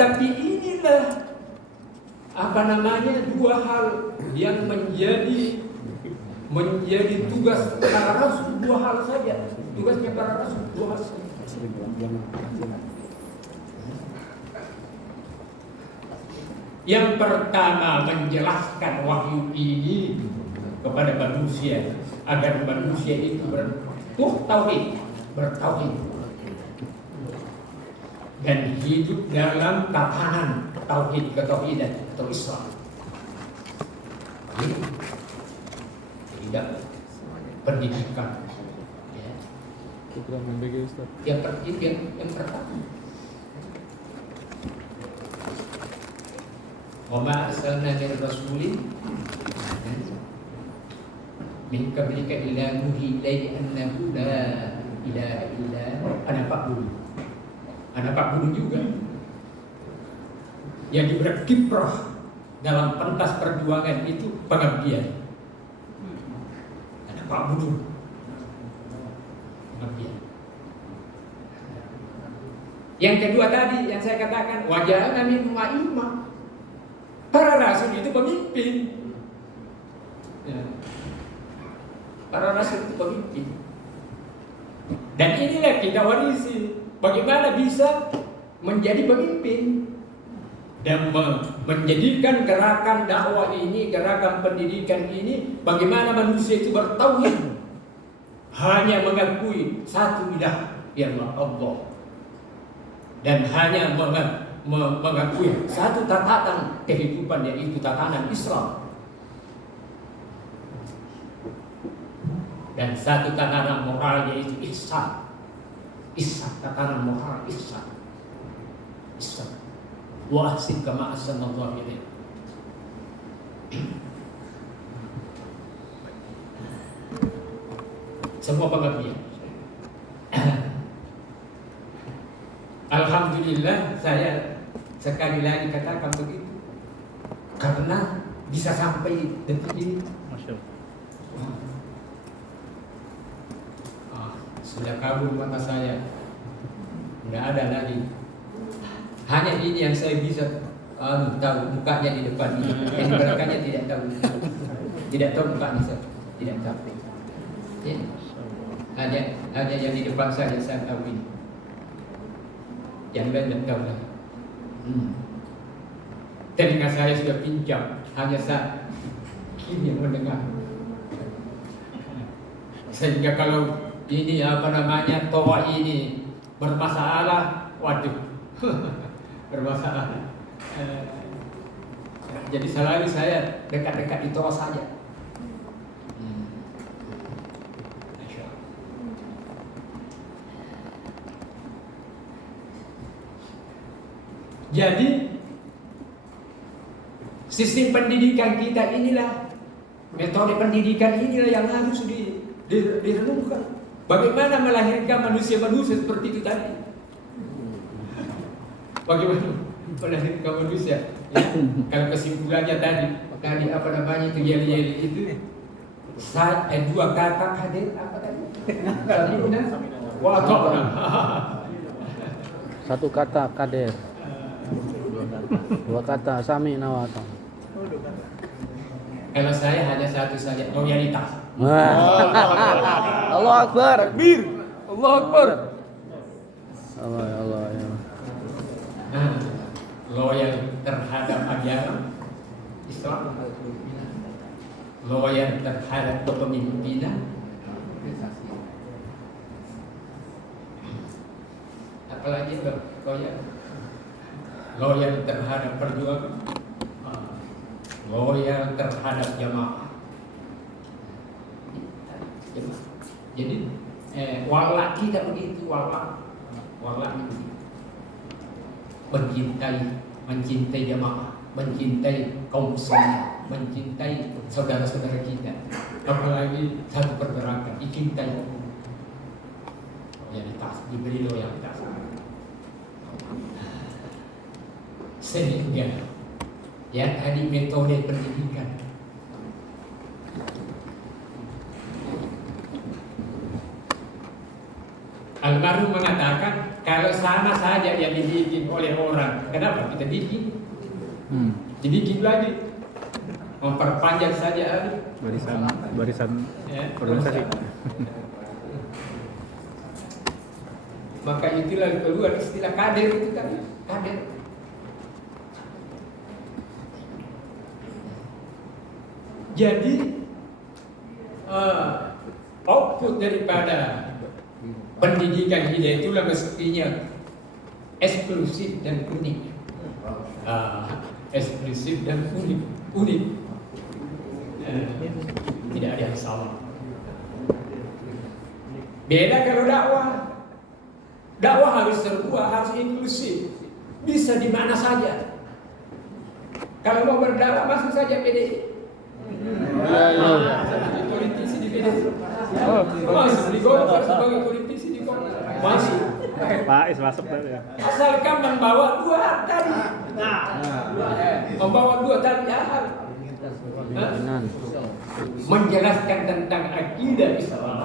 tapi inilah apa namanya dua hal yang menjadi tugas para rasul dua hal saja tugasnya para rasul dua hal saja. Yang pertama menjelaskan wahyu ini kepada manusia agar manusia itu bertauhid dan hidup dalam tatanan ketauhidan atau Islam. Tidak pendidikan. Ya. Yang pertama. Wa ma arsalna min rasulin min qablika illa nuhi ilaihi annahu la ilaha illa ana fa'budu juga yang diberi kiprah dalam pentas perjuangan itu pengabdian ana fa'budu pengabdian. Yang kedua tadi yang saya katakan waja'alna minhum a'immah. Para rasul itu pemimpin. Ya. Para rasul itu pemimpin. Dan inilah kita warisi. Bagaimana bisa menjadi pemimpin dan menjadikan gerakan dakwah ini, gerakan pendidikan ini, bagaimana manusia itu bertauhid, hanya mengakui satu ilah yang Allah, dan hanya mengakui satu tatanan kehidupan yaitu tatanan Islam dan satu tatanan moral yaitu ihsan tatanan moral ihsan wa ahsin kama ahsanallahu ilaik. Semua pengabdian. Alhamdulillah saya sekali lagi katakan begitu karena bisa sampai detik ini. Sudah kabur mata saya, nggak ada lagi. Hanya ini yang saya bisa tahu mukanya di depan ini. Yang di belakangnya tidak tahu mukanya saya tidak tahu. Ya. Hanya yang di depan saja saya tahu ini. Yang lain tidak tahu lagi. Telinga saya sudah pincang, hanya saya kini mendengar. Sehingga kalau ini apa namanya toa ini bermasalah, waduh, bermasalah. Jadi selalu saya dekat-dekat di toa saja. Jadi sistem pendidikan kita inilah, metode pendidikan inilah yang harus direnungkan. Bagaimana melahirkan manusia-manusia seperti itu tadi? Bagaimana melahirkan manusia? Ya, kalau kesimpulannya tadi apa namanya itu yel-yel itu, dua kata hadir apa tadi? Samina wa ata'na. Satu kata kader. Dua kata sami nawata. Kalau saya hanya satu saja, loyalitas. Allah Akbar. Allah Akbar. Allah ya. Loyal terhadap ajaran Islam, loyal terhadap kepemimpinan, apalagi loyal terhadap perjuangan, loyal terhadap jamaah. Jadi walak kita begitu, walak itu mencintai jamaah, mencintai kaum muslimin, mencintai saudara-saudara kita, apalagi satu pergerakan dicintai, loyalitas, diberi loyalitas, sehingga ya tadi metode pendidikan. Almarhum mengatakan kalau sama saja yang dibikin oleh orang, kenapa kita bikin? Dibikin lagi, memperpanjang saja Barisan organisasi. Maka itulah keluar istilah kader itu tadi, kader. Jadi output daripada pendidikan kita itulah mestinya eksklusif dan unik. Eksklusif dan unik. Tidak ada yang sama. Beda kalau dakwah. Dakwah harus terbuka, harus inklusif. Bisa di mana saja. Kalau mau berdakwah masuk saja PDI. Politisi di PDI. Masuk di Golkar sebagai politisi di Golkar. Masuk. Pak Is masuk tadi ya. Asalkan membawa dua tadi. Membawa dua tadi hal. Menjelaskan tentang akidah Islam,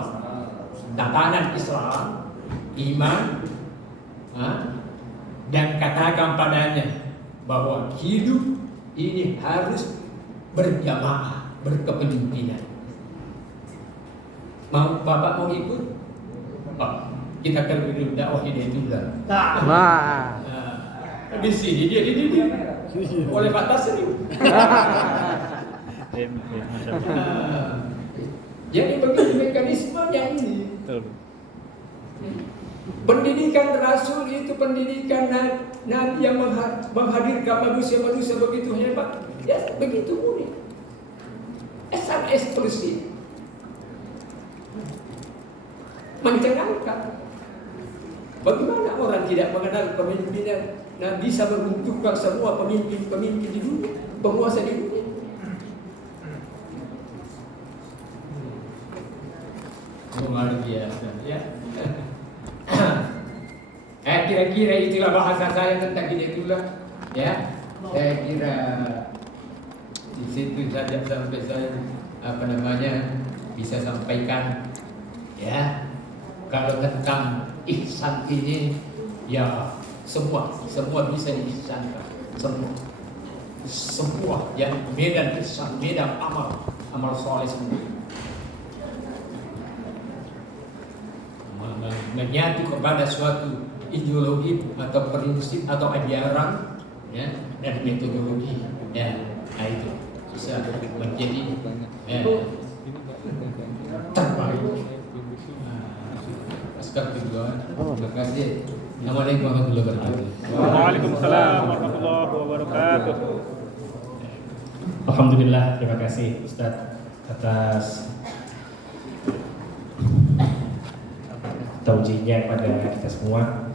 tatanan Islam, iman, dan katakan padanya bahwa hidup ini harus berjamaah, berkepemimpinan. Bapak mau ikut? Pak, kita kan dulu dakwah Hidayatullah. Di sini dia dididik oleh Pak Tasrif. Jadi begitu mekanismenya ini. Pendidikan Rasul itu pendidikan Nabi yang menghadirkan manusia-manusia begitu hebat. Ya, begitu unik. Sangat eksklusif. Mencengangkan. Bagaimana orang tidak mengenal kepemimpinan dan bisa menentukan semua pemimpin-pemimpin di dunia, penguasa di dunia. Luar biasa, ya. Kira-kira itulah bahasa saya tentang Hidayatullah, ya. Saya kira di situ saja sampai saya bisa sampaikan, ya. Kalau tentang ihsan ini, ya semua bisa diihsankan, semua yang medan ihsan, medan amal soleh semua. Menyatu kepada suatu ideologi atau prinsip atau ajaran, ya, dan metodologi, ya, itu bisa menjadi terbaik. Terima kasih. Assalamualaikum warahmatullahi wabarakatuh. Waalaikumsalam warahmatullahi wabarakatuh. Alhamdulillah, terima kasih Ustadz atas taujiahnya pada kita semua.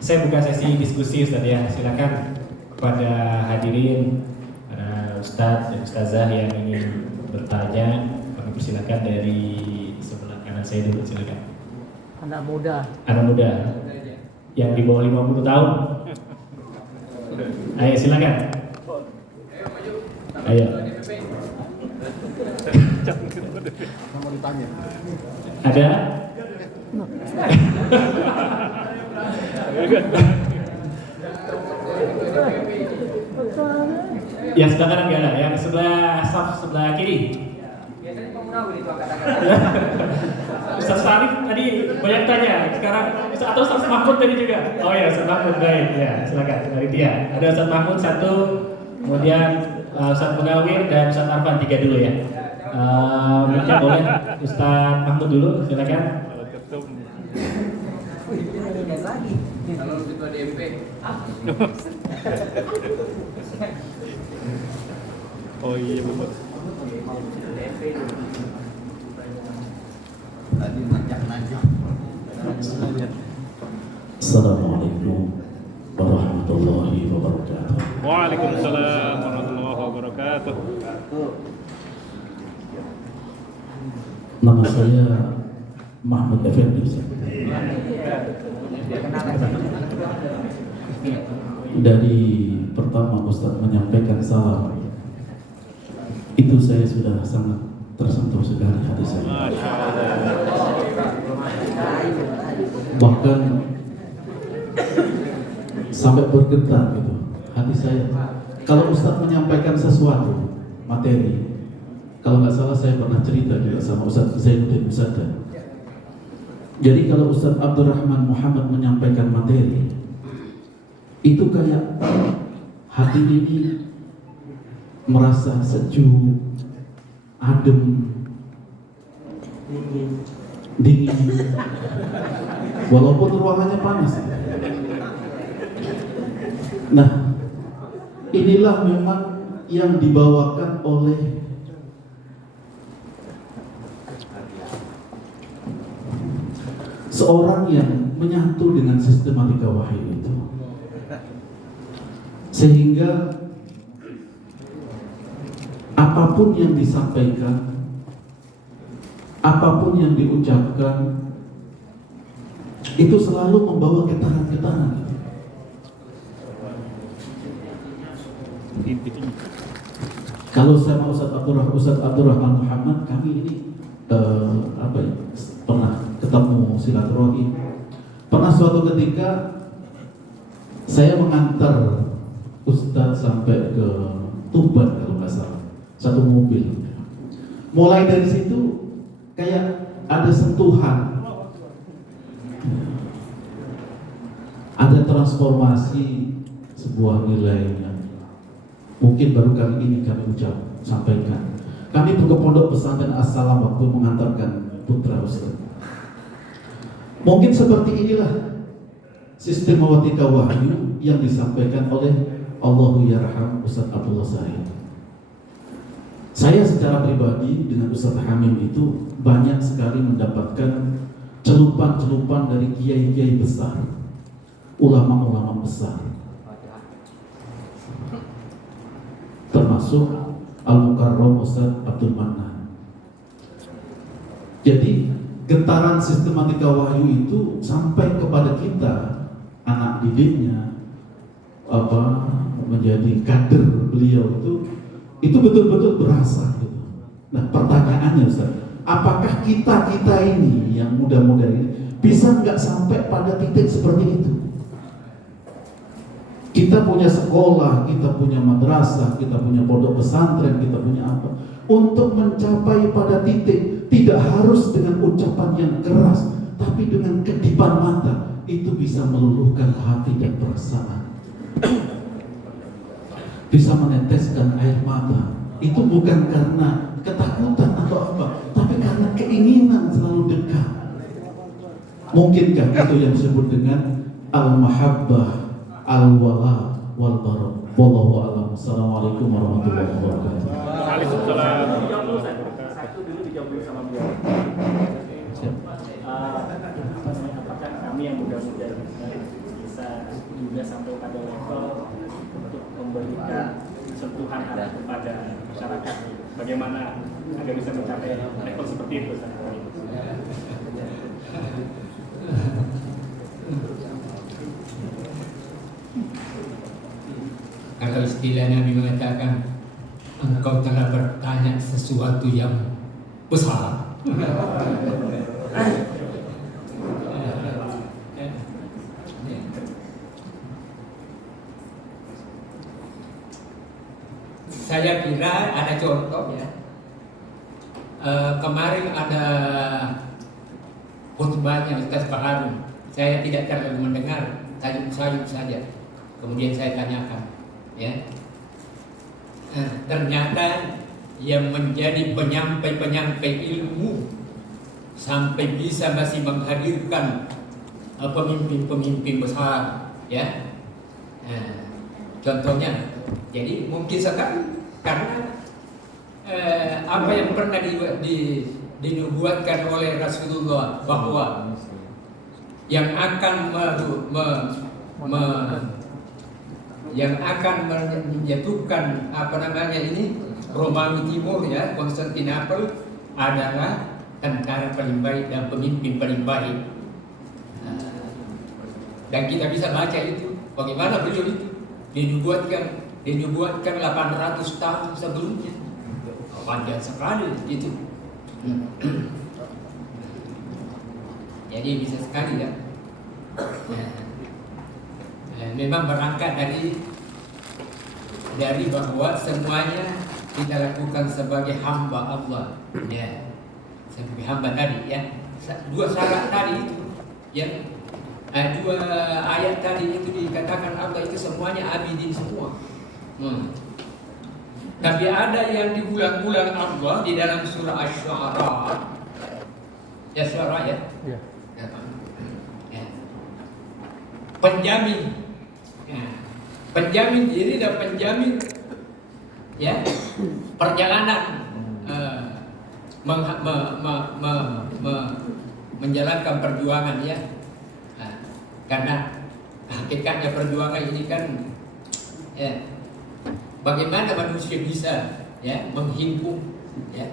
Saya buka sesi diskusi Ustaz ya. Silakan kepada hadirin, para Ustadz dan Ustazah yang ingin bertanya, kami persilakan dari sebelah kanan saya dulu, silakan. Anak muda. Anak muda yang di bawah 50 tahun. Ayo silakan. Ayo. Ada? Yang sebelah kanan nggak ada, yang sebelah saf sebelah kiri. Ustaz Sarif tadi banyak tanya, sekarang atau Ustaz Mahmud tadi juga. Oh ya, Ustaz Mahmud, baik ya, silakan dari dia. Ada Ustaz Mahmud satu, kemudian Ustaz Munawir dan Ustaz Arfan, tiga dulu ya. Mungkin boleh Ustaz Mahmud dulu, silakan. Kalau ketua DMP. Oh iya betul. Assalamualaikum warahmatullahi wabarakatuh. Waalaikumsalam warahmatullahi wabarakatuh. Nama saya Mahmud Effendi. Dari pertama Ustaz menyampaikan salam, itu saya sudah sangat tersentuh sekali hati saya. Masya Allah. Bahkan sampai bergetar gitu hati saya. Kalau Ustaz menyampaikan sesuatu materi, kalau nggak salah saya pernah cerita juga sama Ustaz Zainuddin Musaddan. Jadi kalau Ustaz Abdurrahman Muhammad menyampaikan materi, itu kayak hati ini merasa sejuk, adem, dingin, walaupun ruangannya panas. Nah, inilah memang yang dibawakan oleh seorang yang menyatu dengan sistematika wahyu itu, sehingga apapun yang disampaikan, apapun yang diucapkan, itu selalu membawa getaran-getaran. Kalau sama Ustaz Abdurrahman Muhammad, kami ini pernah ketemu silaturahim. Pernah suatu ketika saya mengantar Ustaz sampai ke Tuban kalau nggak salah, satu mobil. Mulai dari situ kayak ada sentuhan, ada transformasi sebuah nilai yang mungkin baru kali ini kami sampaikan. Kami ke Pondok Pesantren As-Salam waktu mengantarkan putra Ustaz. Mungkin seperti inilah sistematika wahyu yang disampaikan oleh Allahu Yarham Ustaz Abdullah Said. Saya secara pribadi dengan Ustaz Hamim itu banyak sekali mendapatkan celupan-celupan dari kiai-kiai besar, ulama-ulama besar, termasuk Al-Mukarram Ustaz Abdul Manan. Jadi getaran sistematika wahyu itu sampai kepada kita, anak didiknya, menjadi kader beliau itu betul-betul berasa gitu. Nah pertanyaannya Ustaz, apakah kita ini yang muda-muda ini bisa nggak sampai pada titik seperti itu? Kita punya sekolah, kita punya madrasah, kita punya pondok pesantren, kita punya apa? Untuk mencapai pada titik, tidak harus dengan ucapan yang keras, tapi dengan kedipan mata, itu bisa meluluhkan hati dan perasaan. Bisa meneteskan air mata. Itu bukan karena ketakutan atau apa, tapi karena keinginan selalu dekat. Mungkinkah itu yang disebut dengan al-mahabbah, al-wala wal bara. Wallahu a'lam. Assalamualaikum warahmatullahi wabarakatuh. Waalaikumsalam. Satu dulu dijawab sama beliau. Apakah kami yang muda-muda bisa juga sampai pada level untuk memberikan sentuhan hati kepada masyarakat. Bagaimana agar bisa mencapai level seperti itu? Kalau istilah Nabi mengatakan, engkau telah bertanya sesuatu yang besar. Saya kira ada contoh ya. Kemarin ada khutbahnya Ustaz Pak Harun. Saya tidak terlalu mendengar, sayup-sayup saja. Kemudian saya tanyakan, ya. Ternyata yang menjadi penyampai-penyampai ilmu sampai bisa masih menghadirkan pemimpin-pemimpin besar, ya. Contohnya, jadi mungkin sekali karena apa yang pernah dinubuatkan oleh Rasulullah bahwa yang akan yang akan menjatuhkan apa namanya ini Romawi Timur ya, Konstantinopel adalah tentara paling baik dan pemimpin paling baik. Dan kita bisa baca itu bagaimana beliau itu dinubuatkan 800 tahun sebelumnya. Panjang sekali itu. Jadi bisa sekali ya. Memang berangkat dari bahwa semuanya kita lakukan sebagai hamba Allah, ya, sebagai hamba tadi, ya. Dua syarat tadi itu, ya, dua ayat tadi itu dikatakan Allah itu semuanya abidin semua. Tapi ada yang diulang-ulang Allah di dalam surah Asy-Syu'ara, ya Syu'ara ya. Ya. Penjamin, penjamin diri dan penjamin ya perjalanan menjalankan perjuangan ya. Karena hakikatnya perjuangan ini kan ya, bagaimana manusia bisa ya menghimpun ya,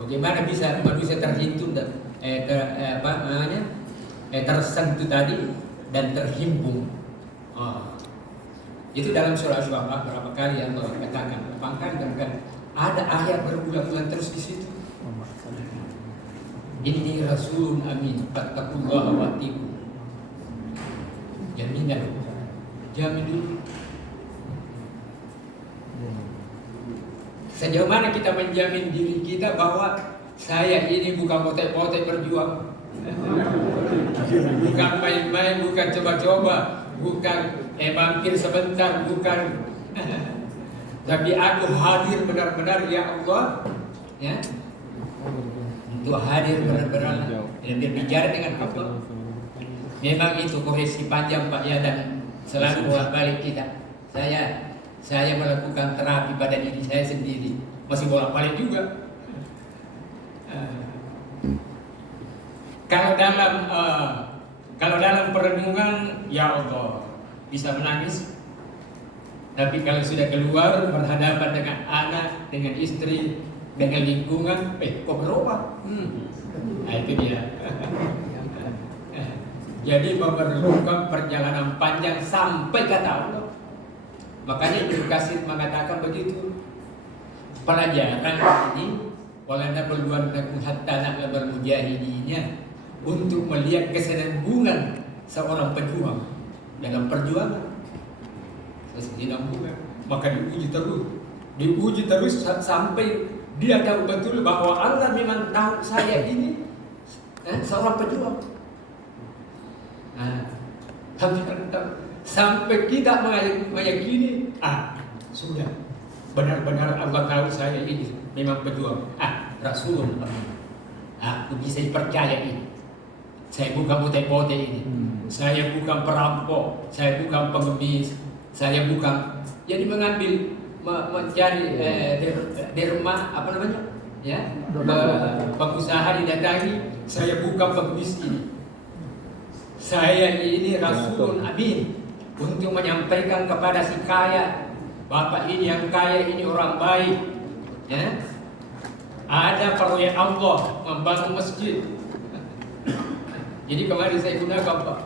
bagaimana bisa manusia terhimpun dan tersentuh tadi dan terhimpun. Itu dalam surah Asy-Syu'ara berapa kali yang Allah katakan? Bahkan ada ayat berulang-ulang terus di situ. Inni rasulun amin, fattaqullaha wa atiqun. Jaminan, jamin dulu. Sejauh mana kita menjamin diri kita bahwa saya ini bukan potek-potek berjuang, bukan main-main, bukan coba-coba, bukan mampir sebentar, bukan. Tapi aku hadir benar-benar ya Allah, ya, untuk hadir benar-benar dan berbicara dengan Allah. Memang itu koreksi panjang Pak ya, dan selalu bolak-balik kita. Saya melakukan terapi pada diri saya sendiri, masih bolak-balik juga. Kalau dalam perenungan ya Allah bisa menangis, tapi kalau sudah keluar berhadapan dengan anak, dengan istri, dengan lingkungan, kok berubah? Nah itu dia. Jadi memerlukan perjalanan panjang sampai kata Allah. Makanya Ibnu Katsir mengatakan begitu. Pelajaran ini walana berluan hatta na'labal mujahidinnya, untuk melihat kesenambungan seorang pejuang dalam perjuangan. Kesenambungan, maka diuji terus sampai dia tahu betul bahwa Allah memang tahu saya ini seorang pejuang. Sampai kita meyakini, sudah benar-benar Allah tahu saya ini memang pejuang. Rasul, aku bisa dipercaya ini. Saya bukan pote-pote ini. Saya bukan perampok, saya bukan pengemis, saya bukan. Jadi mengambil mencari derma apa namanya? Ya, pengusaha didatangi, saya bukan pengemis ini. Saya ini Rasul Amin untuk menyampaikan kepada si kaya, bapak ini yang kaya ini orang baik, ya. Ada proyek Allah membangun masjid. Jadi kemarin saya gunakan Pak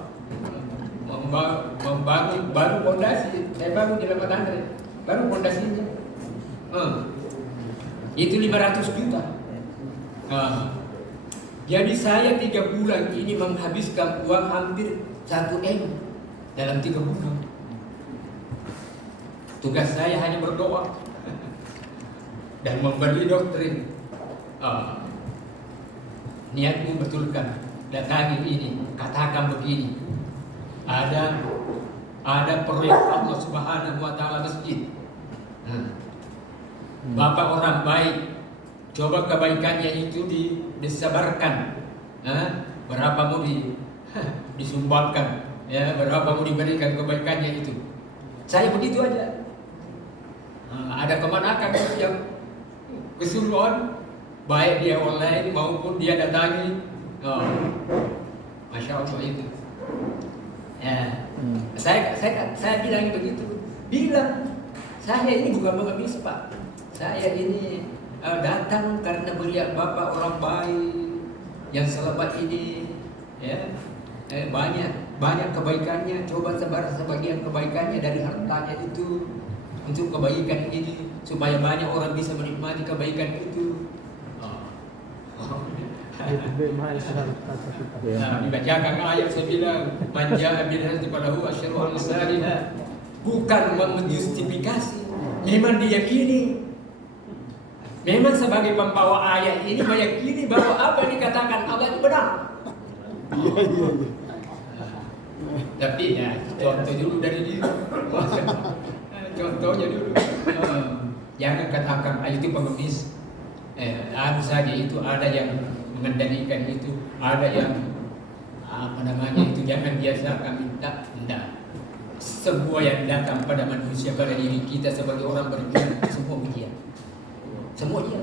membangun baru fondasi, saya bangun di Lembat Andre, baru fondasinya. Itu 500 juta. Jadi saya 3 bulan ini menghabiskan uang hampir 1 M dalam 3 bulan. Tugas saya hanya berdoa dan memberi doktrin. Niatmu betulkan, datangi ini, katakan begini. Ada proyek Allah Subhanahu wa taala masjid. Bapak orang baik, coba kebaikannya itu disebarkan. Berapa mau disumbangkan, ya, berapa mau diberikan kebaikannya itu. Saya begitu aja. Ada kemanakan yang keseluruhan, baik dia online maupun dia datangi. Masya Allah itu. Ya. Saya bilang begitu. Saya ini bukan mengemis Pak. Saya ini datang karena melihat Bapak orang baik yang selama ini, ya, banyak kebaikannya. Coba sebar sebagian kebaikannya dari hartanya itu untuk kebaikan ini, supaya banyak orang bisa menikmati kebaikan itu. Dibacakan ayat 9, manja bil kepada asyru al-salih, bukan menjustifikasi, memang diyakini. Memang sebagai pembawa ayat ini meyakini bahwa apa yang dikatakan Allah itu benar. Tapi ya, contoh dulu dari diri. Contohnya dulu. Jangan katakan ayat itu pengemis. Harus saja itu ada yang mengendalikan itu, ada yang itu jangan biasakan minta. Semua yang datang pada manusia, pada diri kita sebagai orang beriman, semua ujian. Semua dia.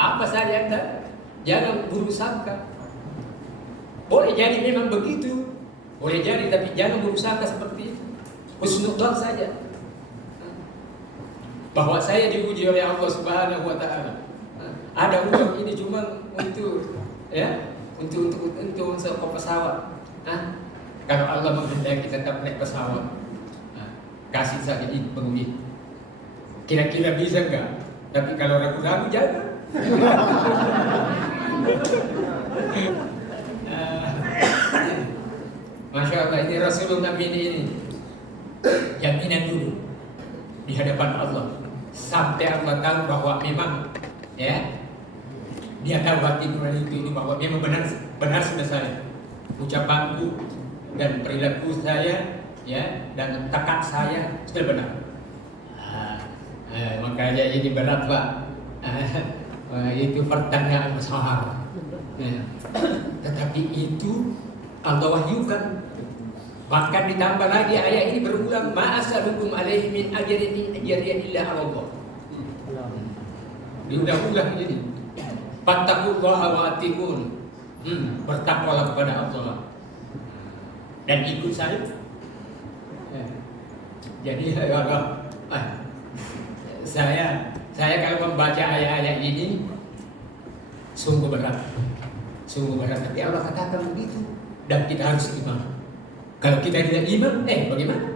Apa saja yang datang, jangan buruk sangka. Boleh jadi memang begitu, boleh jadi, tapi jangan buruk sangka seperti itu. Husnudzon saja bahwa saya diuji oleh Allah Subhanahu wa taala. Ada uang ini cuma untuk, ya, untuk sebuah pesawat. Kalau Allah menghendaki tetap naik pesawat, kasih saja ini penguji. Kira-kira bisa enggak? Tapi kalau ragu-ragu jangan. Masya Allah, ini Rasulullah ini jaminan dulu di hadapan Allah sampai Allah tahu bahwa memang, ya, dia tahu hati nurani itu bahwa memang benar sudah saya ucapanku dan perilaku saya, ya, dan tekad saya sudah benar. Makanya ini berat Pak. Itu pertanyaan besar. Tetapi itu Allah wahyukan. Bahkan ditambah lagi ayat ini berulang, ma'asalukum alaihi min ajrin in ajriya illa 'ala Allah. Diulang-ulang ini. Fattaqullaha wa atiqun. Bertakwalah kepada Allah dan ikut saya. Jadi saya kalau membaca ayat-ayat ini sungguh berat, tapi Allah katakan begitu dan kita harus iman. Kalau kita tidak iman, bagaimana?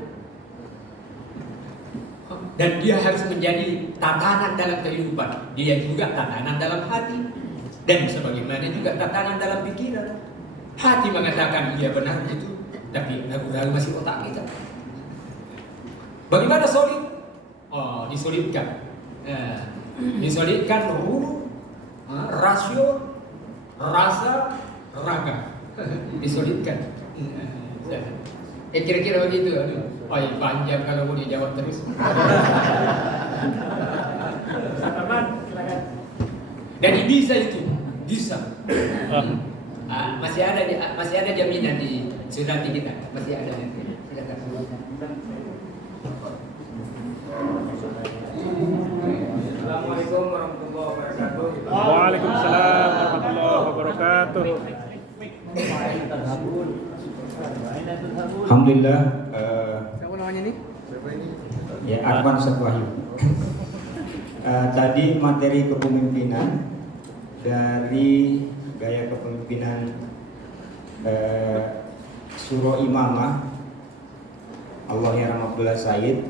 Dan dia harus menjadi tatanan dalam kehidupan, dia juga tatanan dalam hati, dan sebagaimana juga tatanan dalam pikiran. Hati mengatakan iya benar itu, tapi ragu-ragu masih otak kita. Bagaimana solid? Disolidkan. Disolidkan ruh, rasio, rasa, raga. Disolidkan. Kira-kira begitu. Panjang kalau mau dijawab terus. Jadi bisa itu, bisa. Masih ada jaminan di sunati kita, masih ada. Assalamualaikum warahmatullahi wabarakatuh. Waalaikumsalam warahmatullahi wabarakatuh. Alhamdulillah. Siapa namanya nih? Ya, Arfan Satwahyu. Tadi materi kepemimpinan dari gaya kepemimpinan Suro Imamah Allahyarham Abdullah Said,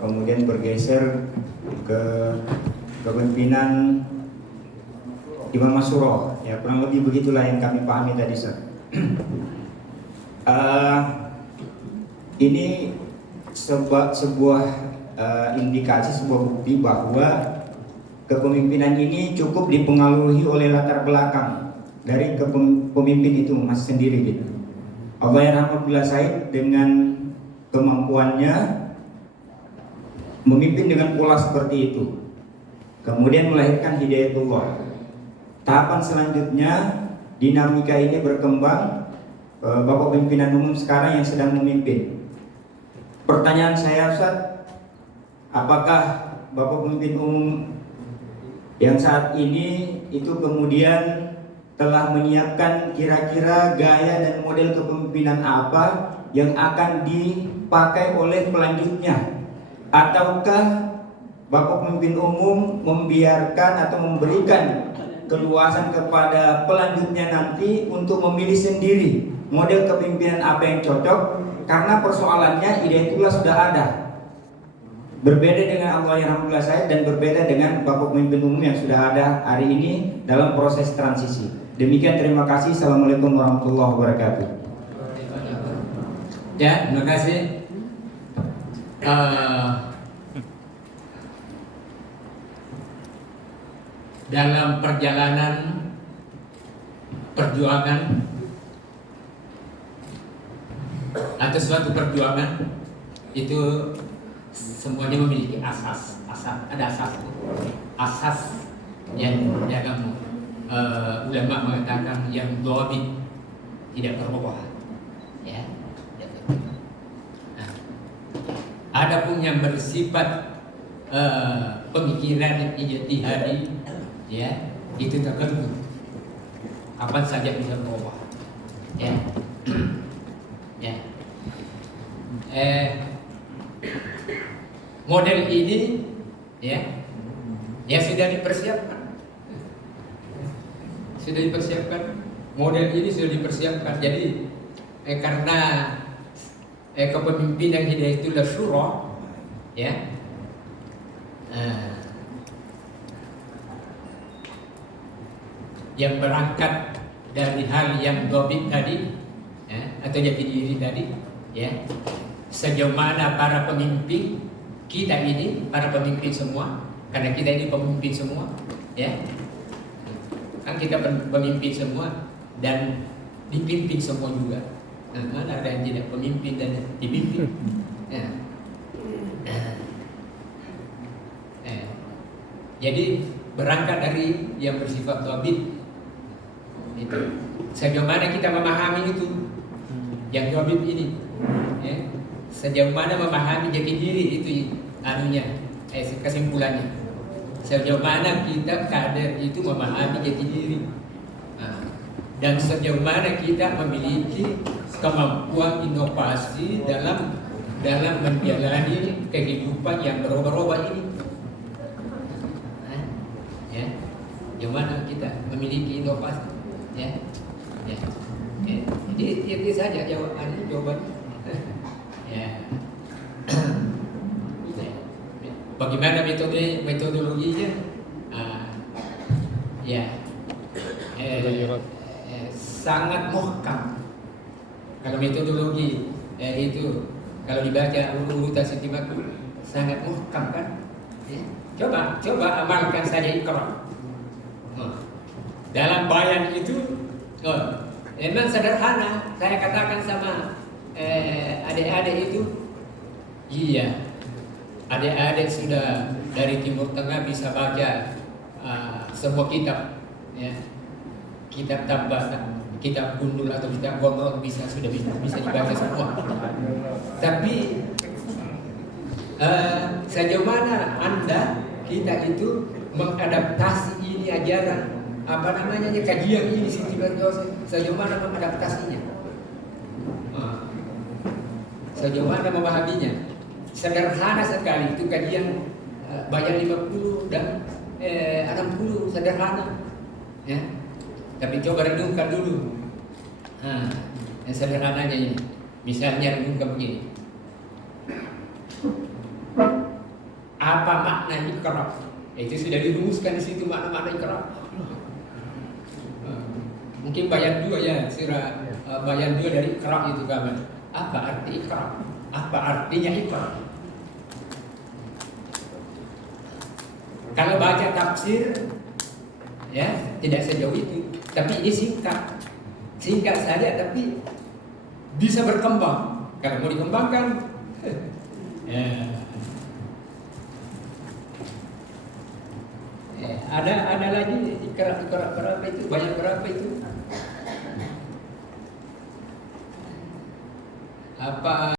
kemudian bergeser ke kepemimpinan Imam Suro, ya kurang lebih begitulah yang kami pahami tadi, Sir. Ini sebuah indikasi, sebuah bukti bahwa kepemimpinan ini cukup dipengaruhi oleh latar belakang dari pemimpin itu mas sendiri gitu. Allahyarham Abdullah Said dengan kemampuannya memimpin dengan pola seperti itu, kemudian melahirkan Hidayatullah. Tahapan selanjutnya dinamika ini berkembang, Bapak pimpinan umum sekarang yang sedang memimpin. Pertanyaan saya, Ustaz, apakah Bapak pemimpin umum yang saat ini itu kemudian telah menyiapkan kira-kira gaya dan model kepemimpinan apa yang akan dipakai oleh pelanjutnya, ataukah Bapak pemimpin umum membiarkan atau memberikan keluasan kepada pelanjutnya nanti untuk memilih sendiri model kepemimpinan apa yang cocok, karena persoalannya Hidayatullah sudah ada. Berbeda dengan Allahyarham Abdullah Said dan berbeda dengan Bapak pemimpin umum yang sudah ada hari ini dalam proses transisi. Demikian, terima kasih. Assalamualaikum warahmatullahi wabarakatuh. Ya, terima kasih. Dalam perjalanan perjuangan atau suatu perjuangan itu semuanya memiliki asas, ada asas yang dalam ulama mengatakan yang dhabit, tidak berubah, ya. Nah, adapun yang bersifat pemikiran ijtihadi, ya, itu tertentu kapan saja bisa berubah, ya. Ya. Model ini, ya sudah dipersiapkan, model ini sudah dipersiapkan. Jadi karena kepemimpinan Hidayatullah Syuro, ya, yang berangkat dari hal yang dhabit tadi, ya, atau jati diri tadi, ya, sejauh mana para pemimpin kita ini, para pemimpin semua, karena kita ini pemimpin semua, ya, kan kita pemimpin semua dan dipimpin semua juga. Nah, mana ada yang tidak pemimpin dan dipimpin? Ya. Jadi berangkat dari yang bersifat dhabit itu, sejauh mana kita memahami itu yang dhabit ini, ya. Sejauh mana memahami jati diri itu kesimpulannya. Sejauh mana kita kader itu memahami jati diri, dan sejauh mana kita memiliki kemampuan inovasi dalam menjalani kehidupan yang berubah-ubah ini, ya. Sejauh mana kita memiliki inovasi, ya. Jadi itu saja jawabannya. Ya. Bagaimana metodologinya? Sangat muhkam. Kalau metodologi itu kalau dibaca urutan simak sangat muhkam, kan? Ya. Coba amalkan saja Iqra. Dalam bayan itu memang sederhana. Saya katakan sama adik-adik itu, iya, adik-adik sudah dari Timur Tengah bisa baca semua kitab, ya, kitab Tabbat, kitab Gundul atau kitab Gomrot sudah bisa dibaca semua. Tapi sejauh mana kita itu mengadaptasi ini ajaran apa namanya kajian ini Siti Berjose sejauh mana mengadaptasinya, sejauh mana memahaminya. Sederhana sekali itu kajian, bayar 50 dan 60 sederhana ya. Tapi coba renungkan dulu yang sederhananya ini. Misalnya renungkan begini, apa makna iqra? Itu sudah dirumuskan di situ makna-makna iqra. Mungkin bayan 2 ya, bayan 2 dari iqra itu kan. Apa arti iqra? Apa artinya iqra? Kalau baca tafsir ya tidak sejauh itu, tapi ini singkat saja tapi bisa berkembang. Kalau mau dikembangkan ada lagi iqra berapa itu, banyak berapa itu, apa